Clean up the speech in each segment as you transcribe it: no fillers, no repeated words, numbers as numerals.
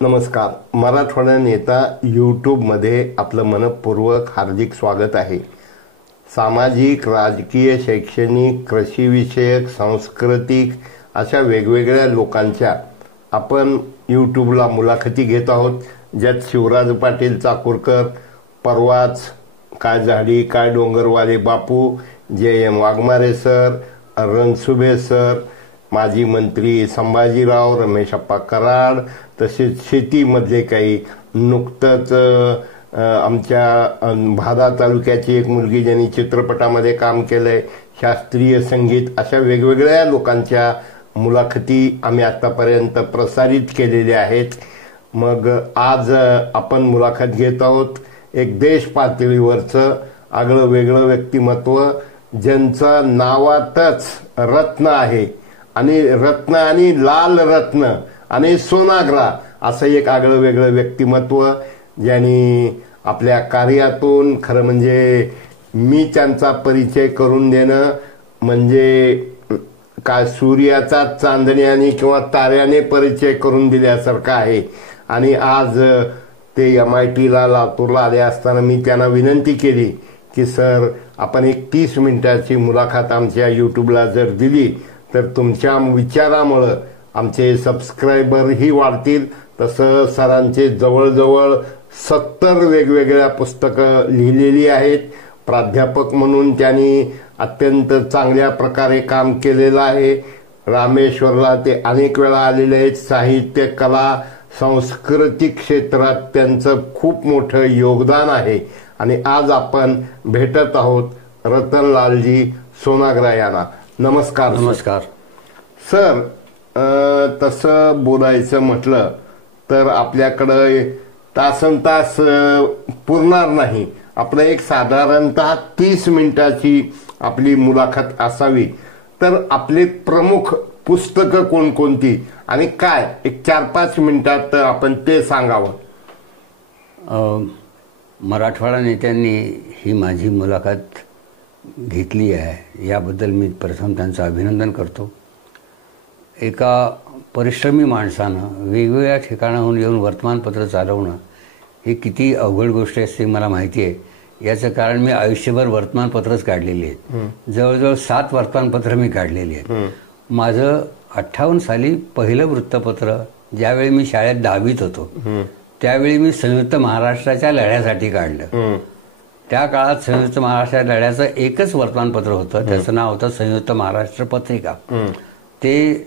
नमस्कार. मराठवाडा नेता यूट्यूबमध्ये आपलं मनपूर्वक हार्दिक स्वागत आहे. सामाजिक, राजकीय, शैक्षणिक, कृषीविषयक, सांस्कृतिक अशा वेगवेगळ्या लोकांच्या आपण यूट्यूबला मुलाखती घेत आहोत, ज्यात शिवराज पाटील चाकूरकर, परवाच काय झाडी काय डोंगरवाले बापू, JM Waghmare sir, Ransubhe sir, माजी मंत्री संभाजीराव, रमेशप्पा कराड, तसेच शेतीमधले काही नुकतंच आमच्या भादा तालुक्याची एक मुलगी ज्यांनी चित्रपटामध्ये काम केलंय, शास्त्रीय संगीत, अशा वेगवेगळ्या लोकांच्या मुलाखती आम्ही आतापर्यंत प्रसारित केलेल्या आहेत. मग आज आपण मुलाखत घेत आहोत एक देश पातळीवरचं आगळं वेगळं व्यक्तिमत्व, ज्यांचं नावातच रत्न आहे आणि रत्न आणि लाल रत्न आणि सोनाग्रा असं एक आगळं वेगळं व्यक्तिमत्व, ज्यांनी आपल्या कार्यातून खरं म्हणजे मी त्यांचा परिचय करून देणं म्हणजे काय सूर्याचा चांदण्याने किंवा ताऱ्याने परिचय करून दिल्यासारखं आहे. आणि आज ते MIT ला लातूरला आले असताना मी त्यांना विनंती केली की सर, आपण एक 30 मिनिटाची मुलाखत आमच्या यूट्यूबला जर दिली तर तुमच्या विचारामुळं आमचे सबस्क्रायबरही वाढतील. तसं सरांचे जवळजवळ 70 वेगवेगळ्या पुस्तकं लिहिलेली आहेत. प्राध्यापक म्हणून त्यांनी अत्यंत चांगल्या प्रकारे काम केलेलं आहे. रामेश्वरला ते अनेक वेळा आलेले आहेत. साहित्य, कला, सांस्कृतिक क्षेत्रात त्यांचं खूप मोठं योगदान आहे. आणि आज आपण भेटत आहोत रतनलालजी सोनाग्रा यांना. नमस्कार. नमस्कार सर. तसं बोलायचं म्हटलं तर आपल्याकडे तासनतास पुरणार नाही. आपलं एक साधारणतः 30 मिनिटाची आपली मुलाखत असावी. तर आपले प्रमुख पुस्तकं कोणकोणती आणि काय, एक 4-5 मिनिटात आपण ते सांगावं. मराठवाडा नेत्यांनी ही माझी मुलाखत घेतली आहे याबद्दल मी प्रथम त्यांचं अभिनंदन करतो. एका परिश्रमी माणसानं वेगवेगळ्या ठिकाणाहून येऊन वर्तमानपत्र चालवणं ही किती अवघड गोष्ट असते मला माहिती आहे. याचं कारण मी आयुष्यभर वर्तमानपत्रच काढलेली आहेत. जवळजवळ 7 वर्तमानपत्र मी काढलेली आहेत. माझं 58 साली पहिलं वृत्तपत्र ज्यावेळी मी शाळेत 10वीत होतो त्यावेळी मी संयुक्त महाराष्ट्राच्या लढ्यासाठी काढलं. त्या काळात संयुक्त महाराष्ट्र लढ्याचं एकच वर्तमानपत्र होतं, त्याचं नाव होतं संयुक्त महाराष्ट्र पत्रिका. ते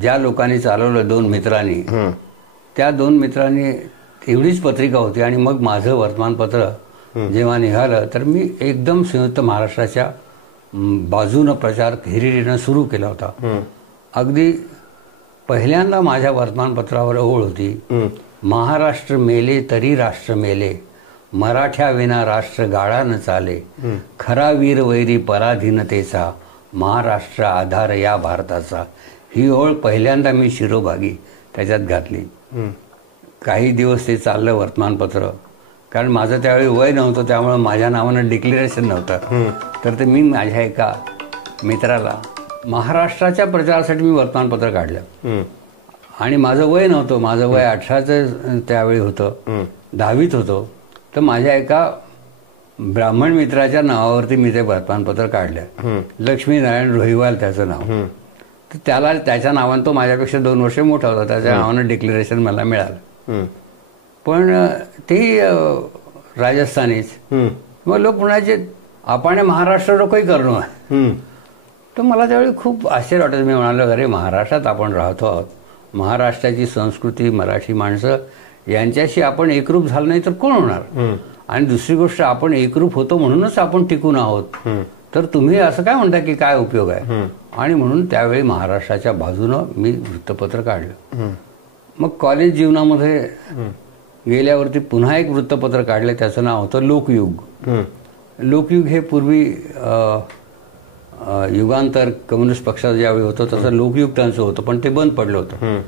ज्या लोकांनी चालवलं, 2 मित्रांनी, त्या 2 मित्रांनी एवढीच पत्रिका होती. आणि मग माझं वर्तमानपत्र जेव्हा निघालं तर मी एकदम संयुक्त महाराष्ट्राच्या बाजूनं प्रचार हिरिरीनं सुरू केला होता. अगदी पहिल्यांदा माझ्या वर्तमानपत्रावर ओळ होती, महाराष्ट्र मेले तरी राष्ट्र मेले, मराठ्या विना राष्ट्र गाळा न चाले, खरा वीर वैरी पराधीनतेचा, महाराष्ट्र आधार या भारताचा. ही ओळ पहिल्यांदा मी शिरोभागी त्याच्यात घातली. काही दिवस ते चाललं वर्तमानपत्र, कारण माझं त्यावेळी वय नव्हतं, त्यामुळे माझ्या नावानं डिक्लेरेशन नव्हतं. तर ते मी माझ्या एका मित्राला महाराष्ट्राच्या प्रचारासाठी मी वर्तमानपत्र काढलं. आणि माझं वय नव्हतं, माझं वय 18चं त्यावेळी होतं, 10वीत होतो. तर माझ्या एका ब्राह्मण मित्राच्या नावावरती मी ते वर्तमानपत्र काढलं. लक्ष्मीनारायण रोहिवाल त्याचं नाव. तर त्याला त्याच्या नावानं, तो माझ्यापेक्षा 2 वर्ष मोठा होता, त्याच्या नावानं डिक्लेरेशन मला मिळालं. पण ते राजस्थानीच. मग लोक म्हणायचे आपण महाराष्ट्र लोकही करणं. तर मला त्यावेळी खूप आश्चर्य वाटत. मी म्हणालो, अरे महाराष्ट्रात आपण राहतो आहोत, महाराष्ट्राची संस्कृती, मराठी माणसं यांच्याशी आपण एकरूप झालं नाही तर कोण होणार. आणि दुसरी गोष्ट, आपण एकरूप होतो म्हणूनच आपण टिकून आहोत. तर तुम्ही असं काय म्हणता की काय उपयोग आहे. आणि म्हणून त्यावेळी महाराष्ट्राच्या बाजूनं मी वृत्तपत्र काढलं. मग कॉलेज जीवनामध्ये गेल्यावरती पुन्हा एक वृत्तपत्र काढलं, त्याचं नाव होतं लोकयुग. लोकयुग हे पूर्वी युगांतर कम्युनिस्ट पक्षाचं ज्यावेळी होतं तसं लोकयुग त्यांचं होतं, पण ते बंद पडलं होतं.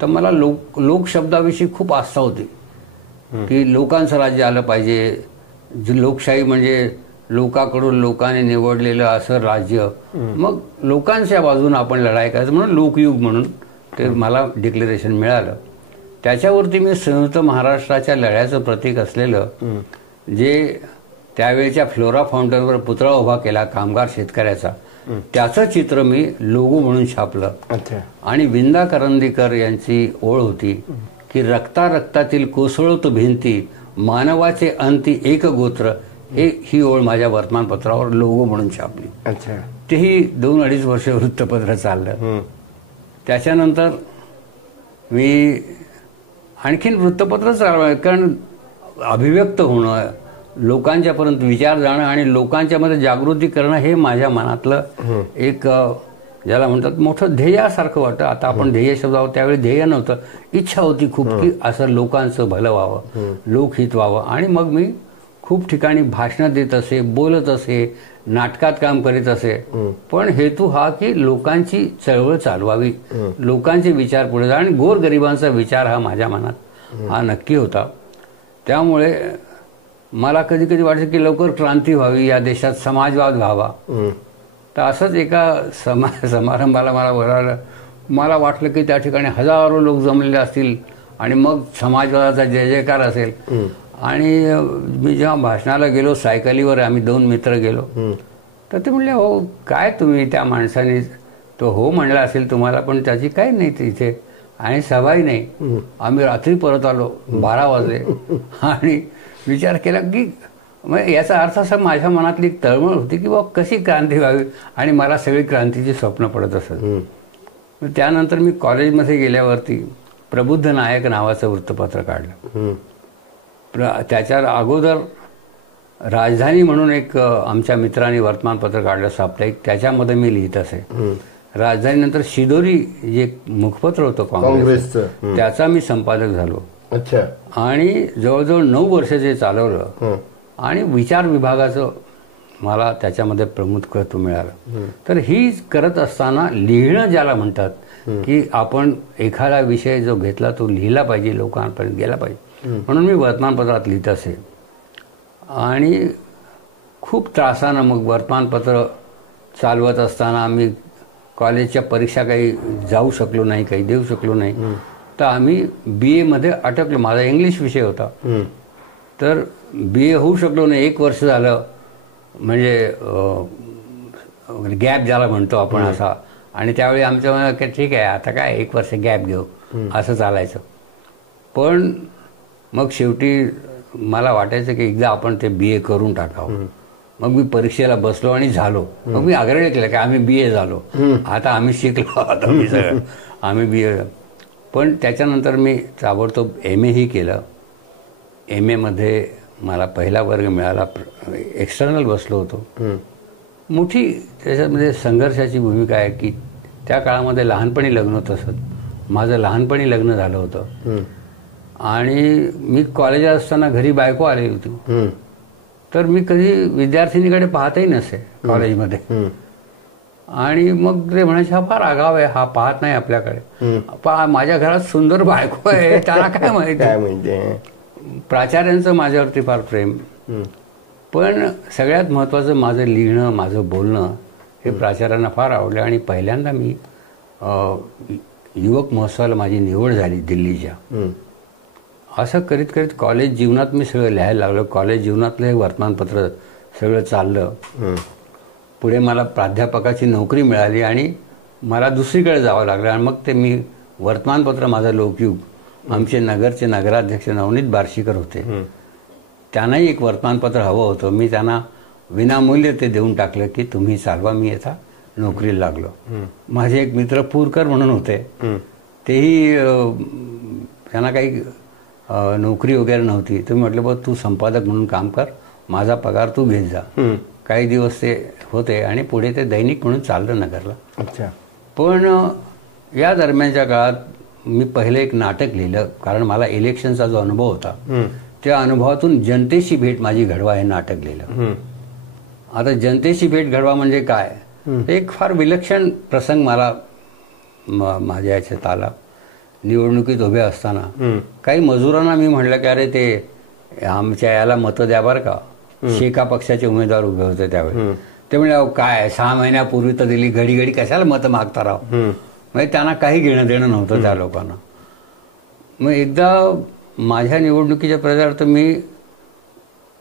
तर मला लोक शब्दाविषयी खूप आस्था होती की लोकांचं राज्य आलं पाहिजे. लोकशाही म्हणजे लोकांकडून लोकांनी निवडलेलं असं राज्य. मग लोकांच्या बाजून आपण लढाई करायचं म्हणून लोकयुग म्हणून ते मला डिक्लेरेशन मिळालं. त्याच्यावरती मी संयुक्त महाराष्ट्राच्या लढ्याचं प्रतीक असलेलं जे त्यावेळेच्या फ्लोरा फाउंटनवर पुतळा उभा केला कामगार शेतकऱ्याचा, त्याचं चित्र मी लोगो म्हणून छापलं. आणि विंदा करंदीकर यांची ओळ होती की रक्ता रक्तातील कोसळत भिंती मानवाचे अंती एक गोत्र, ही ओळ माझ्या वर्तमानपत्रावर लोगो म्हणून छापली. तेही 2-2.5 वर्ष वृत्तपत्र चाललं. त्याच्यानंतर मी आणखीन वृत्तपत्र चालवलं, कारण अभिव्यक्त होणं, लोकांच्यापर्यंत विचार जाणं आणि लोकांच्यामध्ये जागृती करणं हे माझ्या मनातलं एक ज्याला म्हणतात मोठं ध्येयासारखं वाटतं. आता आपण ध्येय शब्द आहोत, त्यावेळी ध्येय नव्हतं, इच्छा होती खूप की असं लोकांचं भलं व्हावं, लोकहित व्हावं. आणि मग मी खूप ठिकाणी भाषणं देत असे, बोलत असे, नाटकात काम करीत असे. पण हेतू हा की लोकांची चळवळ चालवावी, लोकांचे विचार पुढे जा, आणि गोरगरिबांचा विचार हा माझ्या मनात हा नक्की होता. त्यामुळे मला कधी कधी वाटतं की लवकर क्रांती व्हावी, या देशात समाजवाद व्हावा. तर असंच एका समारंभाला मला बोलावलं. मला वाटलं की त्या ठिकाणी हजारो लोक जमलेले असतील आणि मग समाजवादाचा जय जयकार असेल. आणि मी जेव्हा भाषणाला गेलो, सायकलीवर आम्ही 2 मित्र गेलो, तर ते म्हणले, हो काय तुम्ही, त्या माणसाने तो हो म्हणला असेल तुम्हाला, पण त्याची काही नाही तिथे आणि सभाही नाही. आम्ही रात्री परत आलो, 12 वाजले. आणि विचार केला की याचा अर्थ असा माझ्या मनातली तळमळ होती की बाबा कशी क्रांती व्हावी, आणि मला सगळी क्रांतीची स्वप्न पडत असत. त्यानंतर मी कॉलेजमध्ये गेल्यावरती प्रबुद्ध नायक नावाचं वृत्तपत्र काढलं. त्याच्या अगोदर राजधानी म्हणून एक आमच्या मित्रांनी वर्तमानपत्र काढलं साप्ताहिक, त्याच्यामध्ये मी लिहित असे. राजधानीनंतर शिदोरी जे मुखपत्र होतं काँग्रेसचं, त्याचा मी संपादक झालो. आणि जवळजवळ 9 वर्ष जे चालवलं, आणि विचार विभागाचं मला त्याच्यामध्ये प्रमुखत्व मिळालं. तर ही करत असताना लिहिणं ज्याला म्हणतात की आपण एखादा विषय जो घेतला तो लिहिला पाहिजे, लोकांपर्यंत गेला पाहिजे, म्हणून मी वर्तमानपत्रात लिहित असे. आणि खूप त्रासानं मग वर्तमानपत्र चालवत असताना आम्ही कॉलेजच्या परीक्षा काही जाऊ शकलो नाही, काही देऊ शकलो नाही. तर आम्ही BA मध्ये अटकलो. माझा इंग्लिश विषय होता, तर BA होऊ शकलो नाही. 1 वर्ष झालं, म्हणजे गॅप ज्याला म्हणतो आपण असा. आणि त्यावेळी आमचं ठीक आहे, आता काय 1 वर्ष गॅप घेऊ असं चालायचं. पण मग शेवटी मला वाटायचं की एकदा आपण ते BA करून टाकावं. मग मी परीक्षेला बसलो आणि झालो. मग मी आग्रह केला की आम्ही BA झालो, आता आम्ही शिकलो, आता मी सगळं आम्ही BA. पण त्याच्यानंतर मी ताबडतोब MA ही केलं. MA मध्ये मला पहिला वर्ग मिळाला, एक्सटर्नल बसलो होतो. मोठी त्याच्यामध्ये संघर्षाची भूमिका आहे की त्या काळामध्ये लहानपणी लग्न होत असत. माझं लहानपणी लग्न झालं होतं. आणि मी कॉलेजात असताना घरी बायको आली होती, तर मी कधी विद्यार्थिनीकडे पाहतही नसे कॉलेजमध्ये. आणि मग ते म्हणायचे, हा फार आगाव आहे, हा पाहत नाही आपल्याकडे. माझ्या घरात सुंदर बायको आहे, त्याला काय माहिती. प्राचार्यांचं माझ्यावरती फार प्रेम. पण सगळ्यात महत्त्वाचं माझं लिहिणं, माझं बोलणं हे प्राचार्यांना फार आवडलं. आणि पहिल्यांदा मी युवक महोत्सवाला माझी निवड झाली दिल्लीच्या. असं करीत करीत कॉलेज जीवनात मी सगळं लिहायला लागलो. कॉलेज जीवनातलं हे वर्तमानपत्र सगळं चाललं. पुढे मला प्राध्यापकाची नोकरी मिळाली आणि मला दुसरीकडे जावं लागलं. आणि मग ते मी वर्तमानपत्र माझं लोकयुग, आमचे नगरचे नगराध्यक्ष नवनीत बार्शीकर होते, त्यांनाही एक वर्तमानपत्र हवं होतं. मी त्यांना विनामूल्य ते देऊन टाकलं की तुम्ही चालवा, मी आता नोकरीला लागलो. माझे एक मित्र पूरकर म्हणून होते, तेही त्यांना काही नोकरी वगैरे नव्हती. तुम्ही म्हटलं बघ तू संपादक म्हणून काम कर, माझा पगार तू घेत जा. काही दिवस ते होते आणि पुढे ते दैनिक म्हणून चाललं नगरला. पण या दरम्यानच्या काळात मी पहिलं एक नाटक लिहिलं, कारण मला इलेक्शनचा जो अनुभव होता त्या अनुभवातून जनतेशी भेट माझी घडवा हे नाटक लिहिलं. आता जनतेशी भेट घडवा म्हणजे काय, एक फार विलक्षण प्रसंग मला माझ्या याच्यात आला. निवडणुकीत उभे असताना काही मजुरांना मी म्हटलं की अरे ते आमच्या याला मतं द्या बरं का. शेका पक्षाचे उमेदवार उभे होते त्यावेळी. ते म्हणजे अहो काय 6 महिन्यापूर्वी तर दिली, घडी घडी कशाला मतं मागता राव. म्हणजे त्यांना काही घेणं देणं नव्हतं त्या लोकांना. मग एकदा माझ्या निवडणुकीच्या प्रचारार्थ मी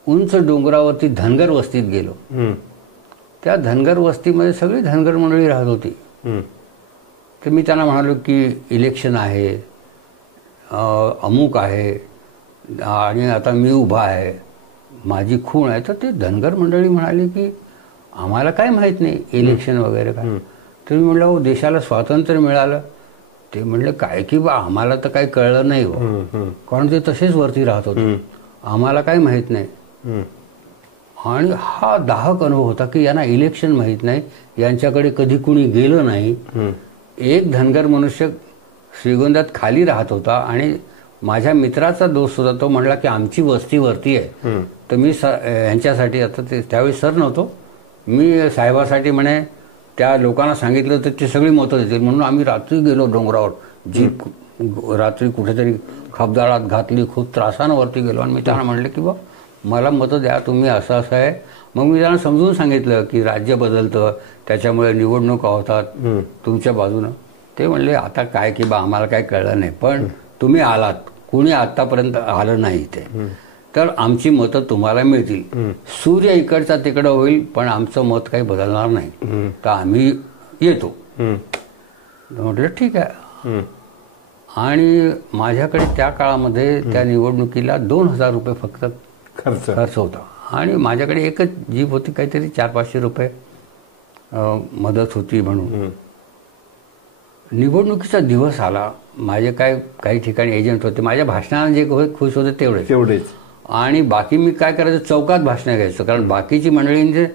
उंच डोंगरावरती धनगर वस्तीत गेलो. त्या धनगर वस्तीमध्ये सगळी धनगर मंडळी राहत होती. तर मी त्यांना म्हणालो की इलेक्शन आहे, अमुक आहे आणि आता मी उभा आहे, माझी खूण आहे. तर ते धनगर मंडळी म्हणाली की आम्हाला काय माहीत नाही इलेक्शन वगैरे काय. तर मी म्हटलं हो देशाला स्वातंत्र्य मिळालं. ते म्हणलं काय की बा आम्हाला तर काही कळलं नाही हो, कारण ते तसेच वरती राहत होते, आम्हाला काय माहीत नाही. आणि हा दाहक अनुभव होता की यांना इलेक्शन माहीत नाही, यांच्याकडे कधी कुणी गेलं नाही. एक धनगर मनुष्य श्रीगोंद्यात खाली राहत होता आणि माझ्या मित्राचा दोस्त होता. तो म्हणला की आमची वस्ती वरती आहे. तर मी यांच्यासाठी आता त्यावेळी सर नव्हतो, मी साहेबासाठी म्हणे त्या लोकांना सांगितलं तर ते सगळी मतं देतील म्हणून आम्ही रात्री गेलो डोंगरावर. जीप रात्री कुठेतरी खबदाळात घातली, खूप त्रासानं वरती गेलो आणि मी त्यांना म्हणले की बा मला मतं द्या तुम्ही, असं असं आहे. मग मी त्यांना समजून सांगितलं की राज्य बदलतं, त्याच्यामुळे निवडणुका होतात तुमच्या बाजूनं. ते म्हणले आता काय की बा आम्हाला काय कळलं नाही, पण तुम्ही आलात, कुणी आतापर्यंत आलं नाही इथे, तर आमची मतं तुम्हाला मिळतील. सूर्य इकडचा तिकडं होईल पण आमचं मत काही बदलणार नाही, तर आम्ही येतो. म्हटलं ठीक आहे. आणि माझ्याकडे त्या काळामध्ये त्या निवडणुकीला 2,000 रुपये फक्त खर्च होता आणि माझ्याकडे एकच जीप होती, काहीतरी 400-500 रुपये मदत होती म्हणून. निवडणुकीचा दिवस आला. माझे काही ठिकाणी एजंट होते, माझ्या भाषणाला जे खुश होते तेवढेच. आणि बाकी मी काय करायचं, चौकात भाषणं घ्यायचं, कारण बाकीची मंडळींचे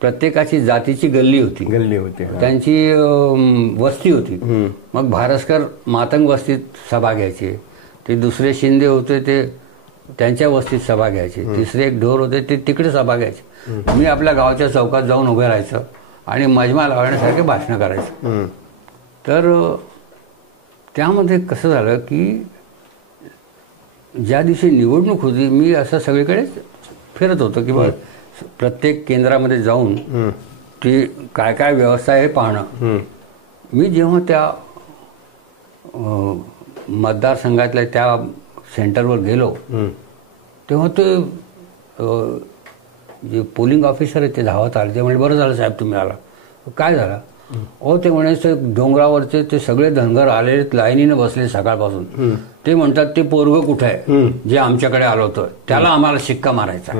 प्रत्येकाची जातीची गल्ली होती, त्यांची वस्ती होती. मग भारसकर मातंग वस्तीत सभा घ्यायचे, ते दुसरे शिंदे होते ते त्यांच्या वस्तीत सभा घ्यायचे, तिसरे एक ढोर होते ते तिकडे सभा घ्यायचे. मी आपल्या गावाच्या चौकात जाऊन उभे राहायचं आणि मजमा लावण्यासारखे भाषणं करायचं. तर त्यामध्ये कसं झालं की ज्या दिवशी निवडणूक होती मी असं सगळीकडे फिरत होतो की प्रत्येक केंद्रामध्ये जाऊन ती काय काय व्यवस्था आहे पाहणं. मी जेव्हा त्या मतदारसंघातल्या त्या सेंटरवर गेलो तेव्हा ते जे पोलिंग ऑफिसर आहे ते धावत आले. ते म्हणजे बरं झालं साहेब तुम्ही आला. काय झालं? ते म्हणायचे डोंगरावरचे ते सगळे धनगर आले लाईनीनं बसले सकाळपासून. ते म्हणतात ते पोरगं कुठे आहे जे आमच्याकडे आलं होतं, त्याला आम्हाला शिक्का मारायचा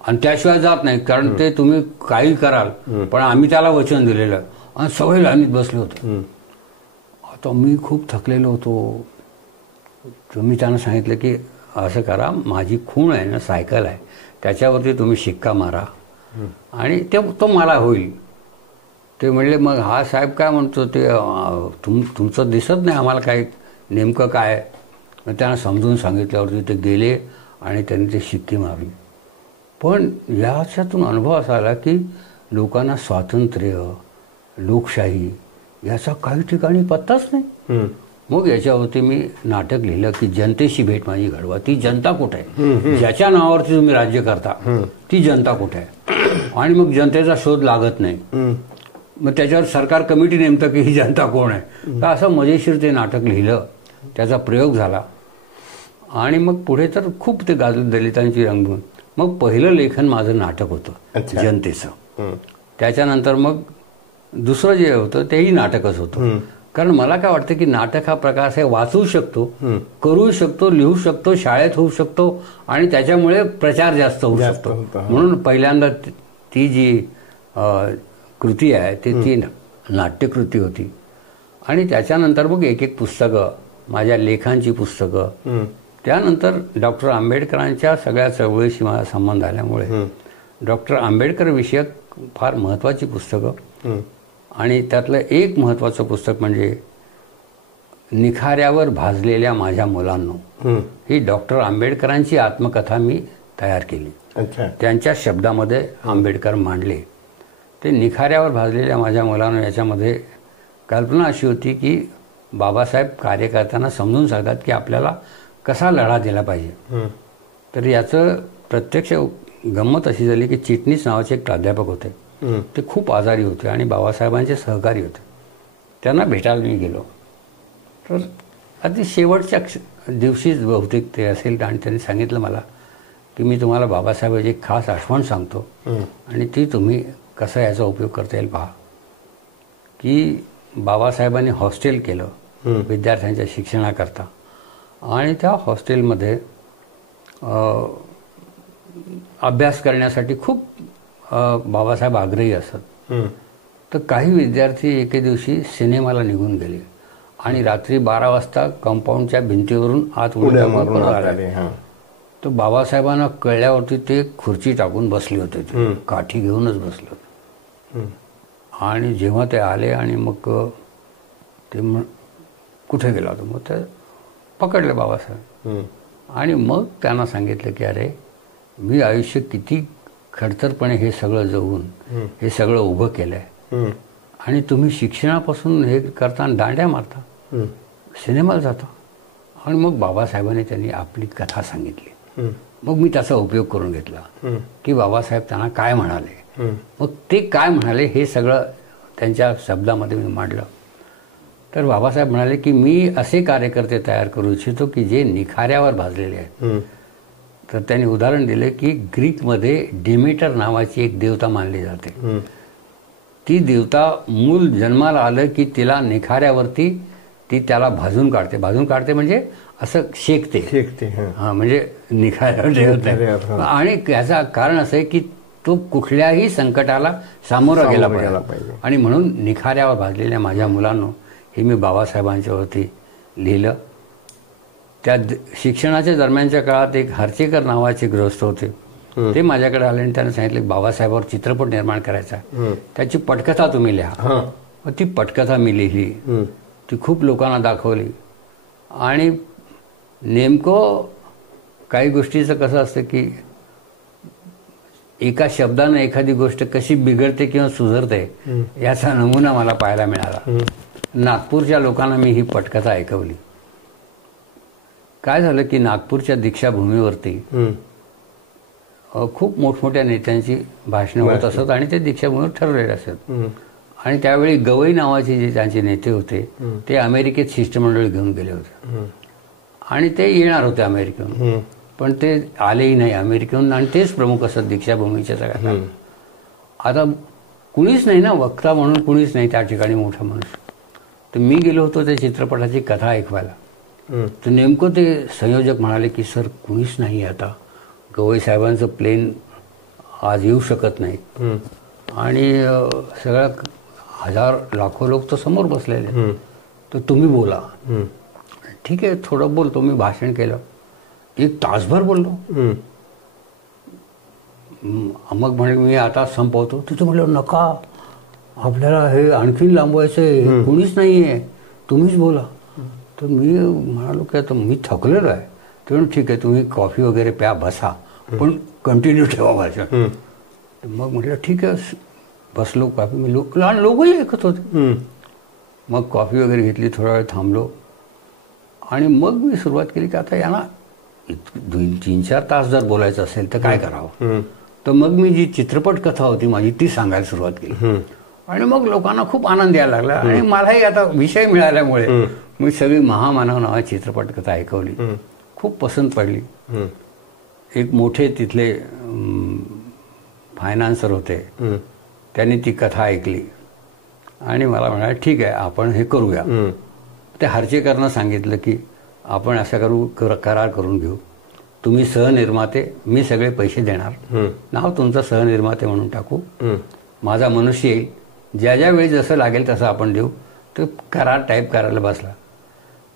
आणि त्याशिवाय जात नाही, कारण ते तुम्ही काही कराल पण आम्ही त्याला वचन दिलेलं. आणि सगळे लाईनीत बसले होते. आता मी खूप थकलेलो होतो. तर मी त्यांना सांगितलं की असं करा, माझी खूण आहे ना, सायकल आहे, त्याच्यावरती तुम्ही शिक्का मारा आणि तो मला होईल. ते म्हणले मग हा साहेब काय म्हणतो ते तुमचं दिसत नाही आम्हाला काय नेमकं काय. त्यांना समजून सांगितल्यावरती ते गेले आणि त्यांनी ते शिक्के मारली. पण याच्यातून अनुभव असा आला की लोकांना स्वातंत्र्य, लोकशाही याचा काही ठिकाणी पत्ताच नाही. मग याच्यावरती मी नाटक लिहिलं की जनतेशी भेट माझी घडवा. ती जनता कुठे आहे, ज्याच्या नावावरती तुम्ही राज्य करता ती जनता कुठे आहे. आणि मग जनतेचा शोध लागत नाही. मग त्याच्यावर सरकार कमिटी नेमतं की ही जनता कोण आहे. तर असं मजेशीर ते नाटक लिहिलं, त्याचा प्रयोग झाला आणि मग पुढे तर खूप ते गाजलं दलितांची रंगभूमी. मग पहिलं लेखन माझं नाटक होतं जनतेचं. त्याच्यानंतर मग दुसरं जे होतं तेही नाटकच होतं. कारण मला काय वाटतं की नाटक हा प्रकार आहे, वाचू शकतो, करू शकतो, लिहू शकतो, शाळेत होऊ शकतो आणि त्याच्यामुळे प्रचार जास्त होऊ शकतो. म्हणून पहिल्यांदा ती जी कृती आहे ती नाट्यकृती होती. आणि त्याच्यानंतर मग एक एक पुस्तकं, माझ्या लेखांची पुस्तकं. त्यानंतर डॉक्टर आंबेडकरांच्या सगळ्या चळवळीशी माझा संबंध आल्यामुळे डॉक्टर आंबेडकर विषयक फार महत्त्वाची पुस्तकं. आणि त्यातलं एक महत्त्वाचं पुस्तक म्हणजे निखाऱ्यावर भाजलेल्या माझ्या मुलांनो, ही डॉक्टर आंबेडकरांची आत्मकथा मी तयार केली. त्यांच्या शब्दामध्ये आंबेडकर मांडले. ते निखाऱ्यावर भाजलेल्या माझ्या मुलांनो याच्यामध्ये कल्पना अशी होती की बाबासाहेब कार्यकर्त्यांना समजून सांगतात की आपल्याला कसा लढा दिला पाहिजे. तर याचं प्रत्यक्ष गंमत अशी झाली की चिटणीस नावाचे एक प्राध्यापक होते, ते खूप आजारी होते आणि बाबासाहेबांचे सहकारी होते. त्यांना भेटायला मी गेलो. तर अगदी शेवटच्या दिवशीच बहुतेक ते असेल आणि त्यांनी सांगितलं मला की मी तुम्हाला बाबासाहेबांची एक खास आठवण सांगतो आणि ती तुम्ही कसा याचा उपयोग करता येईल पहा. की बाबासाहेबांनी हॉस्टेल केलं विद्यार्थ्यांच्या शिक्षणाकरता आणि त्या हॉस्टेलमध्ये अभ्यास करण्यासाठी खूप बाबासाहेब आग्रही असत. तर काही विद्यार्थी एके दिवशी सिनेमाला निघून गेले आणि रात्री 12 वाजता कंपाऊंडच्या भिंतीवरून आत उड्या मारून आले. तर बाबासाहेबांना कळल्यावरती ते खुर्ची टाकून बसले होते, ते काठी घेऊनच बसले होते. आणि जेव्हा ते आले आणि मग ते कुठे गेला होता, मग ते पकडले बाबासाहेब आणि मग त्यांना सांगितलं की अरे मी आयुष्य किती खडतरपणे हे सगळं जगून हे सगळं उभं केलंय आणि तुम्ही शिक्षणापासून हे करताना दांड्या मारता, सिनेमाला जाता. आणि मग बाबासाहेबांनी त्यांनी आपली कथा सांगितली. मग मी त्याचा उपयोग करून घेतला की बाबासाहेब त्यांना काय म्हणाले, मग ते काय म्हणाले हे सगळं त्यांच्या शब्दामध्ये मी मांडलं. तर बाबासाहेब म्हणाले की मी असे कार्यकर्ते तयार करू इच्छितो की जे निखाऱ्यावर भाजलेले आहेत. तर त्यांनी उदाहरण दिले की ग्रीकमध्ये डेमेटर नावाची एक देवता मानली जाते. ती देवता मूल जन्माला आलं की तिला निखाऱ्यावरती ती त्याला भाजून काढते म्हणजे असं शेकते. हां, म्हणजे निखाऱ्यावर ठेवते. आणि याचं कारण असं आहे की तो कुठल्याही संकटाला सामोरा गेला पाहिजे. आणि म्हणून निखाऱ्यावर भाजलेल्या माझ्या मुलांनो हे मी बाबासाहेबांच्यावरती लिहिलं. त्या शिक्षणाच्या दरम्यानच्या काळात एक हर्चेकर नावाचे गृहस्थ होते. ते माझ्याकडे आले आणि त्यांनी सांगितले बाबासाहेबांवर चित्रपट निर्माण करायचा, त्याची पटकथा तुम्ही लिहा. मग ती पटकथा मी लिहिली, ती खूप लोकांना दाखवली. आणि नेमकं काही गोष्टीचं कसं असतं की एका शब्दानं एखादी गोष्ट कशी बिघडते किंवा सुधारते याचा नमुना मला पाहायला मिळाला. नागपूरच्या लोकांना मी ही पटकथा ऐकवली. काय झालं की नागपूरच्या दीक्षाभूमीवरती खूप मोठमोठ्या नेत्यांची भाषणं होत असत आणि ते दीक्षाभूमीवर ठरलेले असत. आणि त्यावेळी गवई नावाचे जे त्यांचे नेते होते ते अमेरिकेत शिष्टमंडळ घेऊन गेले होते आणि ते येणार होते अमेरिकेहून, पण ते आलेही नाही अमेरिकेहून. आणि तेच प्रमुख असत दीक्षाभूमीच्या सगळ्यांना. आता कुणीच नाही ना, वक्ता म्हणून कुणीच नाही त्या ठिकाणी मोठा माणूस. तर मी गेलो होतो त्या चित्रपटाची कथा ऐकवायला. तर नेमकं ते संयोजक म्हणाले की सर कुणीच नाही आता, गवई साहेबांचं प्लेन आज येऊ शकत नाही आणि सगळ्या हजार लाखो लोक तर समोर बसलेले, तर तुम्ही बोला. ठीक आहे, थोडं बोलतो. मी भाषण केलं, 1 तासभर बोललो. मग म्हणे मी आता संपवतो. तिथे म्हटलं नका, आपल्याला हे आणखीन लांबवायचं, कुणीच नाही आहे, तुम्हीच बोला. तर मी म्हणालो की आता मी थकलेलो आहे. तर ठीक आहे, तुम्ही कॉफी वगैरे प्या, बसा, पण कंटिन्यू ठेवा भाषण. मग म्हटलं ठीक आहे, बसलो. कॉफी मी लहान लोकही ऐकत होते. मग कॉफी वगैरे घेतली, थोडा वेळ थांबलो आणि मग मी सुरुवात केली की आता यांना 3-4 तास जर बोलायचं असेल तर काय करावं. तर मग मी जी चित्रपट कथा होती माझी ती सांगायला सुरुवात केली आणि मग लोकांना खूप आनंद यायला लागला. आणि मलाही आता विषय मिळाल्यामुळे मी सगळी महामानव नावाची चित्रपट कथा ऐकवली. खूप पसंत पडली. एक मोठे तिथले फायनान्सर होते, त्यांनी ती कथा ऐकली आणि मला म्हणाले ठीक आहे आपण हे करूया. ते हर्चेकरनं सांगितलं की आपण असं करार करून घेऊ, तुम्ही सहनिर्माते, मी सगळे पैसे देणार, नाव तुमचं सहनिर्माते म्हणून टाकू, माझा मनुष्य येईल, ज्या ज्या वेळी जसं लागेल तसं आपण देऊ. तो करार टाईप करायला बसला.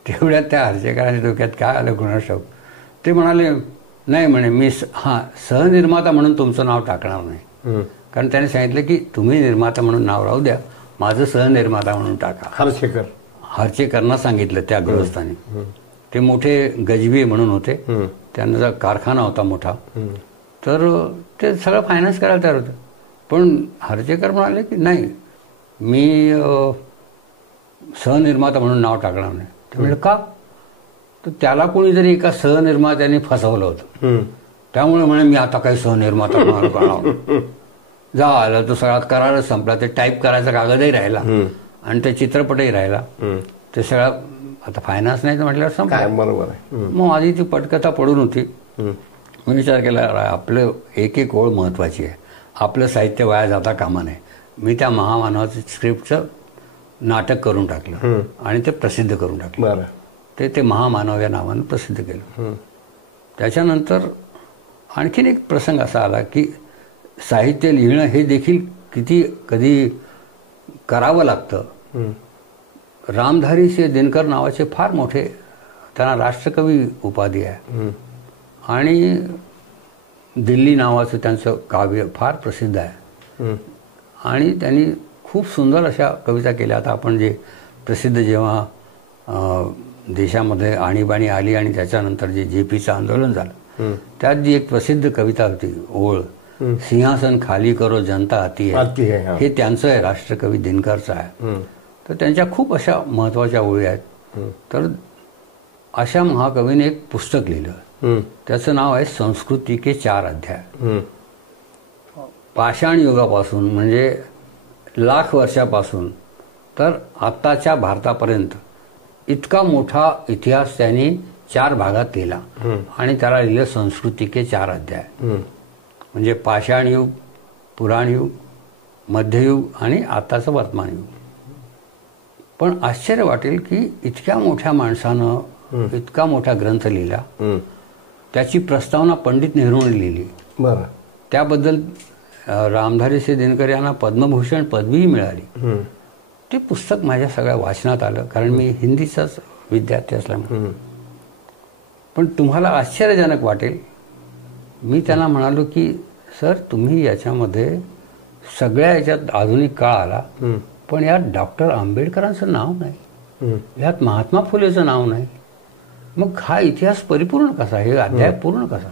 तेवढ्यात त्या हर्चेकरांच्या डोक्यात काय आलं कुणास ठाऊक. ते म्हणाले नाही म्हणे मी सहनिर्माता म्हणून तुमचं नाव टाकणार नाही, कारण त्याने सांगितलं की तुम्ही निर्माता म्हणून नाव राहू द्या, माझं सहनिर्माता म्हणून टाका. हर्चेकरांना सांगितलं त्या गृहस्थानी. ते मोठे गजबी म्हणून होते, त्यांचा कारखाना होता मोठा, तर ते सगळं फायनान्स करायला तयार होतं. पण हर्चेकर म्हणाले की नाही मी सहनिर्माता म्हणून नाव टाकणार नाही. ते म्हणजे का, तर त्याला कोणीतरी एका सहनिर्मात्याने फसवलं होतं, त्यामुळे म्हणे मी आता काही सहनिर्माता करणार. झालं तो सगळा करारच संपला. ते टाईप करायचा कागदही राहिला आणि ते चित्रपटही राहिला. ते सगळा आता फायनान्स नाही तर म्हटल्यावर काय संपलं. बरोबर आहे. मग माझी ती पटकथा पडून होती. मी विचार केला आपलं एक एक ओळ महत्त्वाची आहे, आपलं साहित्य वाया जाता कामा नये. मी त्या महामानवाचं स्क्रिप्टचं नाटक करून टाकलं आणि ते प्रसिद्ध करून टाकलं. बरं. ते महामानव या नावानं प्रसिद्ध केलं. त्याच्यानंतर आणखीन एक प्रसंग असा आला की साहित्य लिहिणं हे देखील किती कधी करावं लागतं. रामधारी सिंह दिनकर नावाचे फार मोठे, त्यांना राष्ट्रकवी उपाधी आहे आणि दिल्ली नावाचं त्यांचं काव्य फार प्रसिद्ध आहे आणि त्यांनी खूप सुंदर अशा कविता केल्या. आता आपण जे प्रसिद्ध जेव्हा देशामध्ये आणीबाणी आली आणि त्याच्यानंतर जे JPचं आंदोलन झालं, त्यात जी एक प्रसिद्ध कविता होती ओळ, सिंहासन खाली करो जनता आती है, हे त्यांचं आहे, राष्ट्रकवी दिनकरचं आहे. तर त्यांच्या खूप अशा महत्त्वाच्या ओळी आहेत. तर अशा महाकवीने एक पुस्तक लिहिलं, त्याचं नाव आहे संस्कृती के 4 अध्याय. पाषाण युगापासून म्हणजे लाख वर्षापासून तर आत्ताच्या भारतापर्यंत इतका मोठा इतिहास त्यांनी 4 भागात लिहिला आणि त्याला लिहिलं संस्कृती के 4 अध्याय. म्हणजे पाषाण युग, पुराण युग, मध्ययुग आणि आताचं वर्तमान युग. पण आश्चर्य वाटेल की इतक्या मोठ्या माणसानं इतका मोठा ग्रंथ लिहिला, त्याची प्रस्तावना पंडित नेहरूने लिहिली. बरं. त्याबद्दल रामधारी सिंह दिनकर यांना पद्मभूषण पदवीही मिळाली. ते पुस्तक माझ्या सगळ्या वाचनात आलं, कारण मी हिंदीचाच विद्यार्थी असल्यामुळे. पण तुम्हाला आश्चर्यजनक वाटेल, मी त्यांना म्हणालो की सर तुम्ही याच्यामध्ये सगळ्या याच्यात आधुनिक काळ आला, पण यात डॉक्टर आंबेडकरांचं नाव नाही, यात महात्मा फुलेचं नाव नाही, मग हा इतिहास परिपूर्ण कसा, हे अध्याय पूर्ण कसा?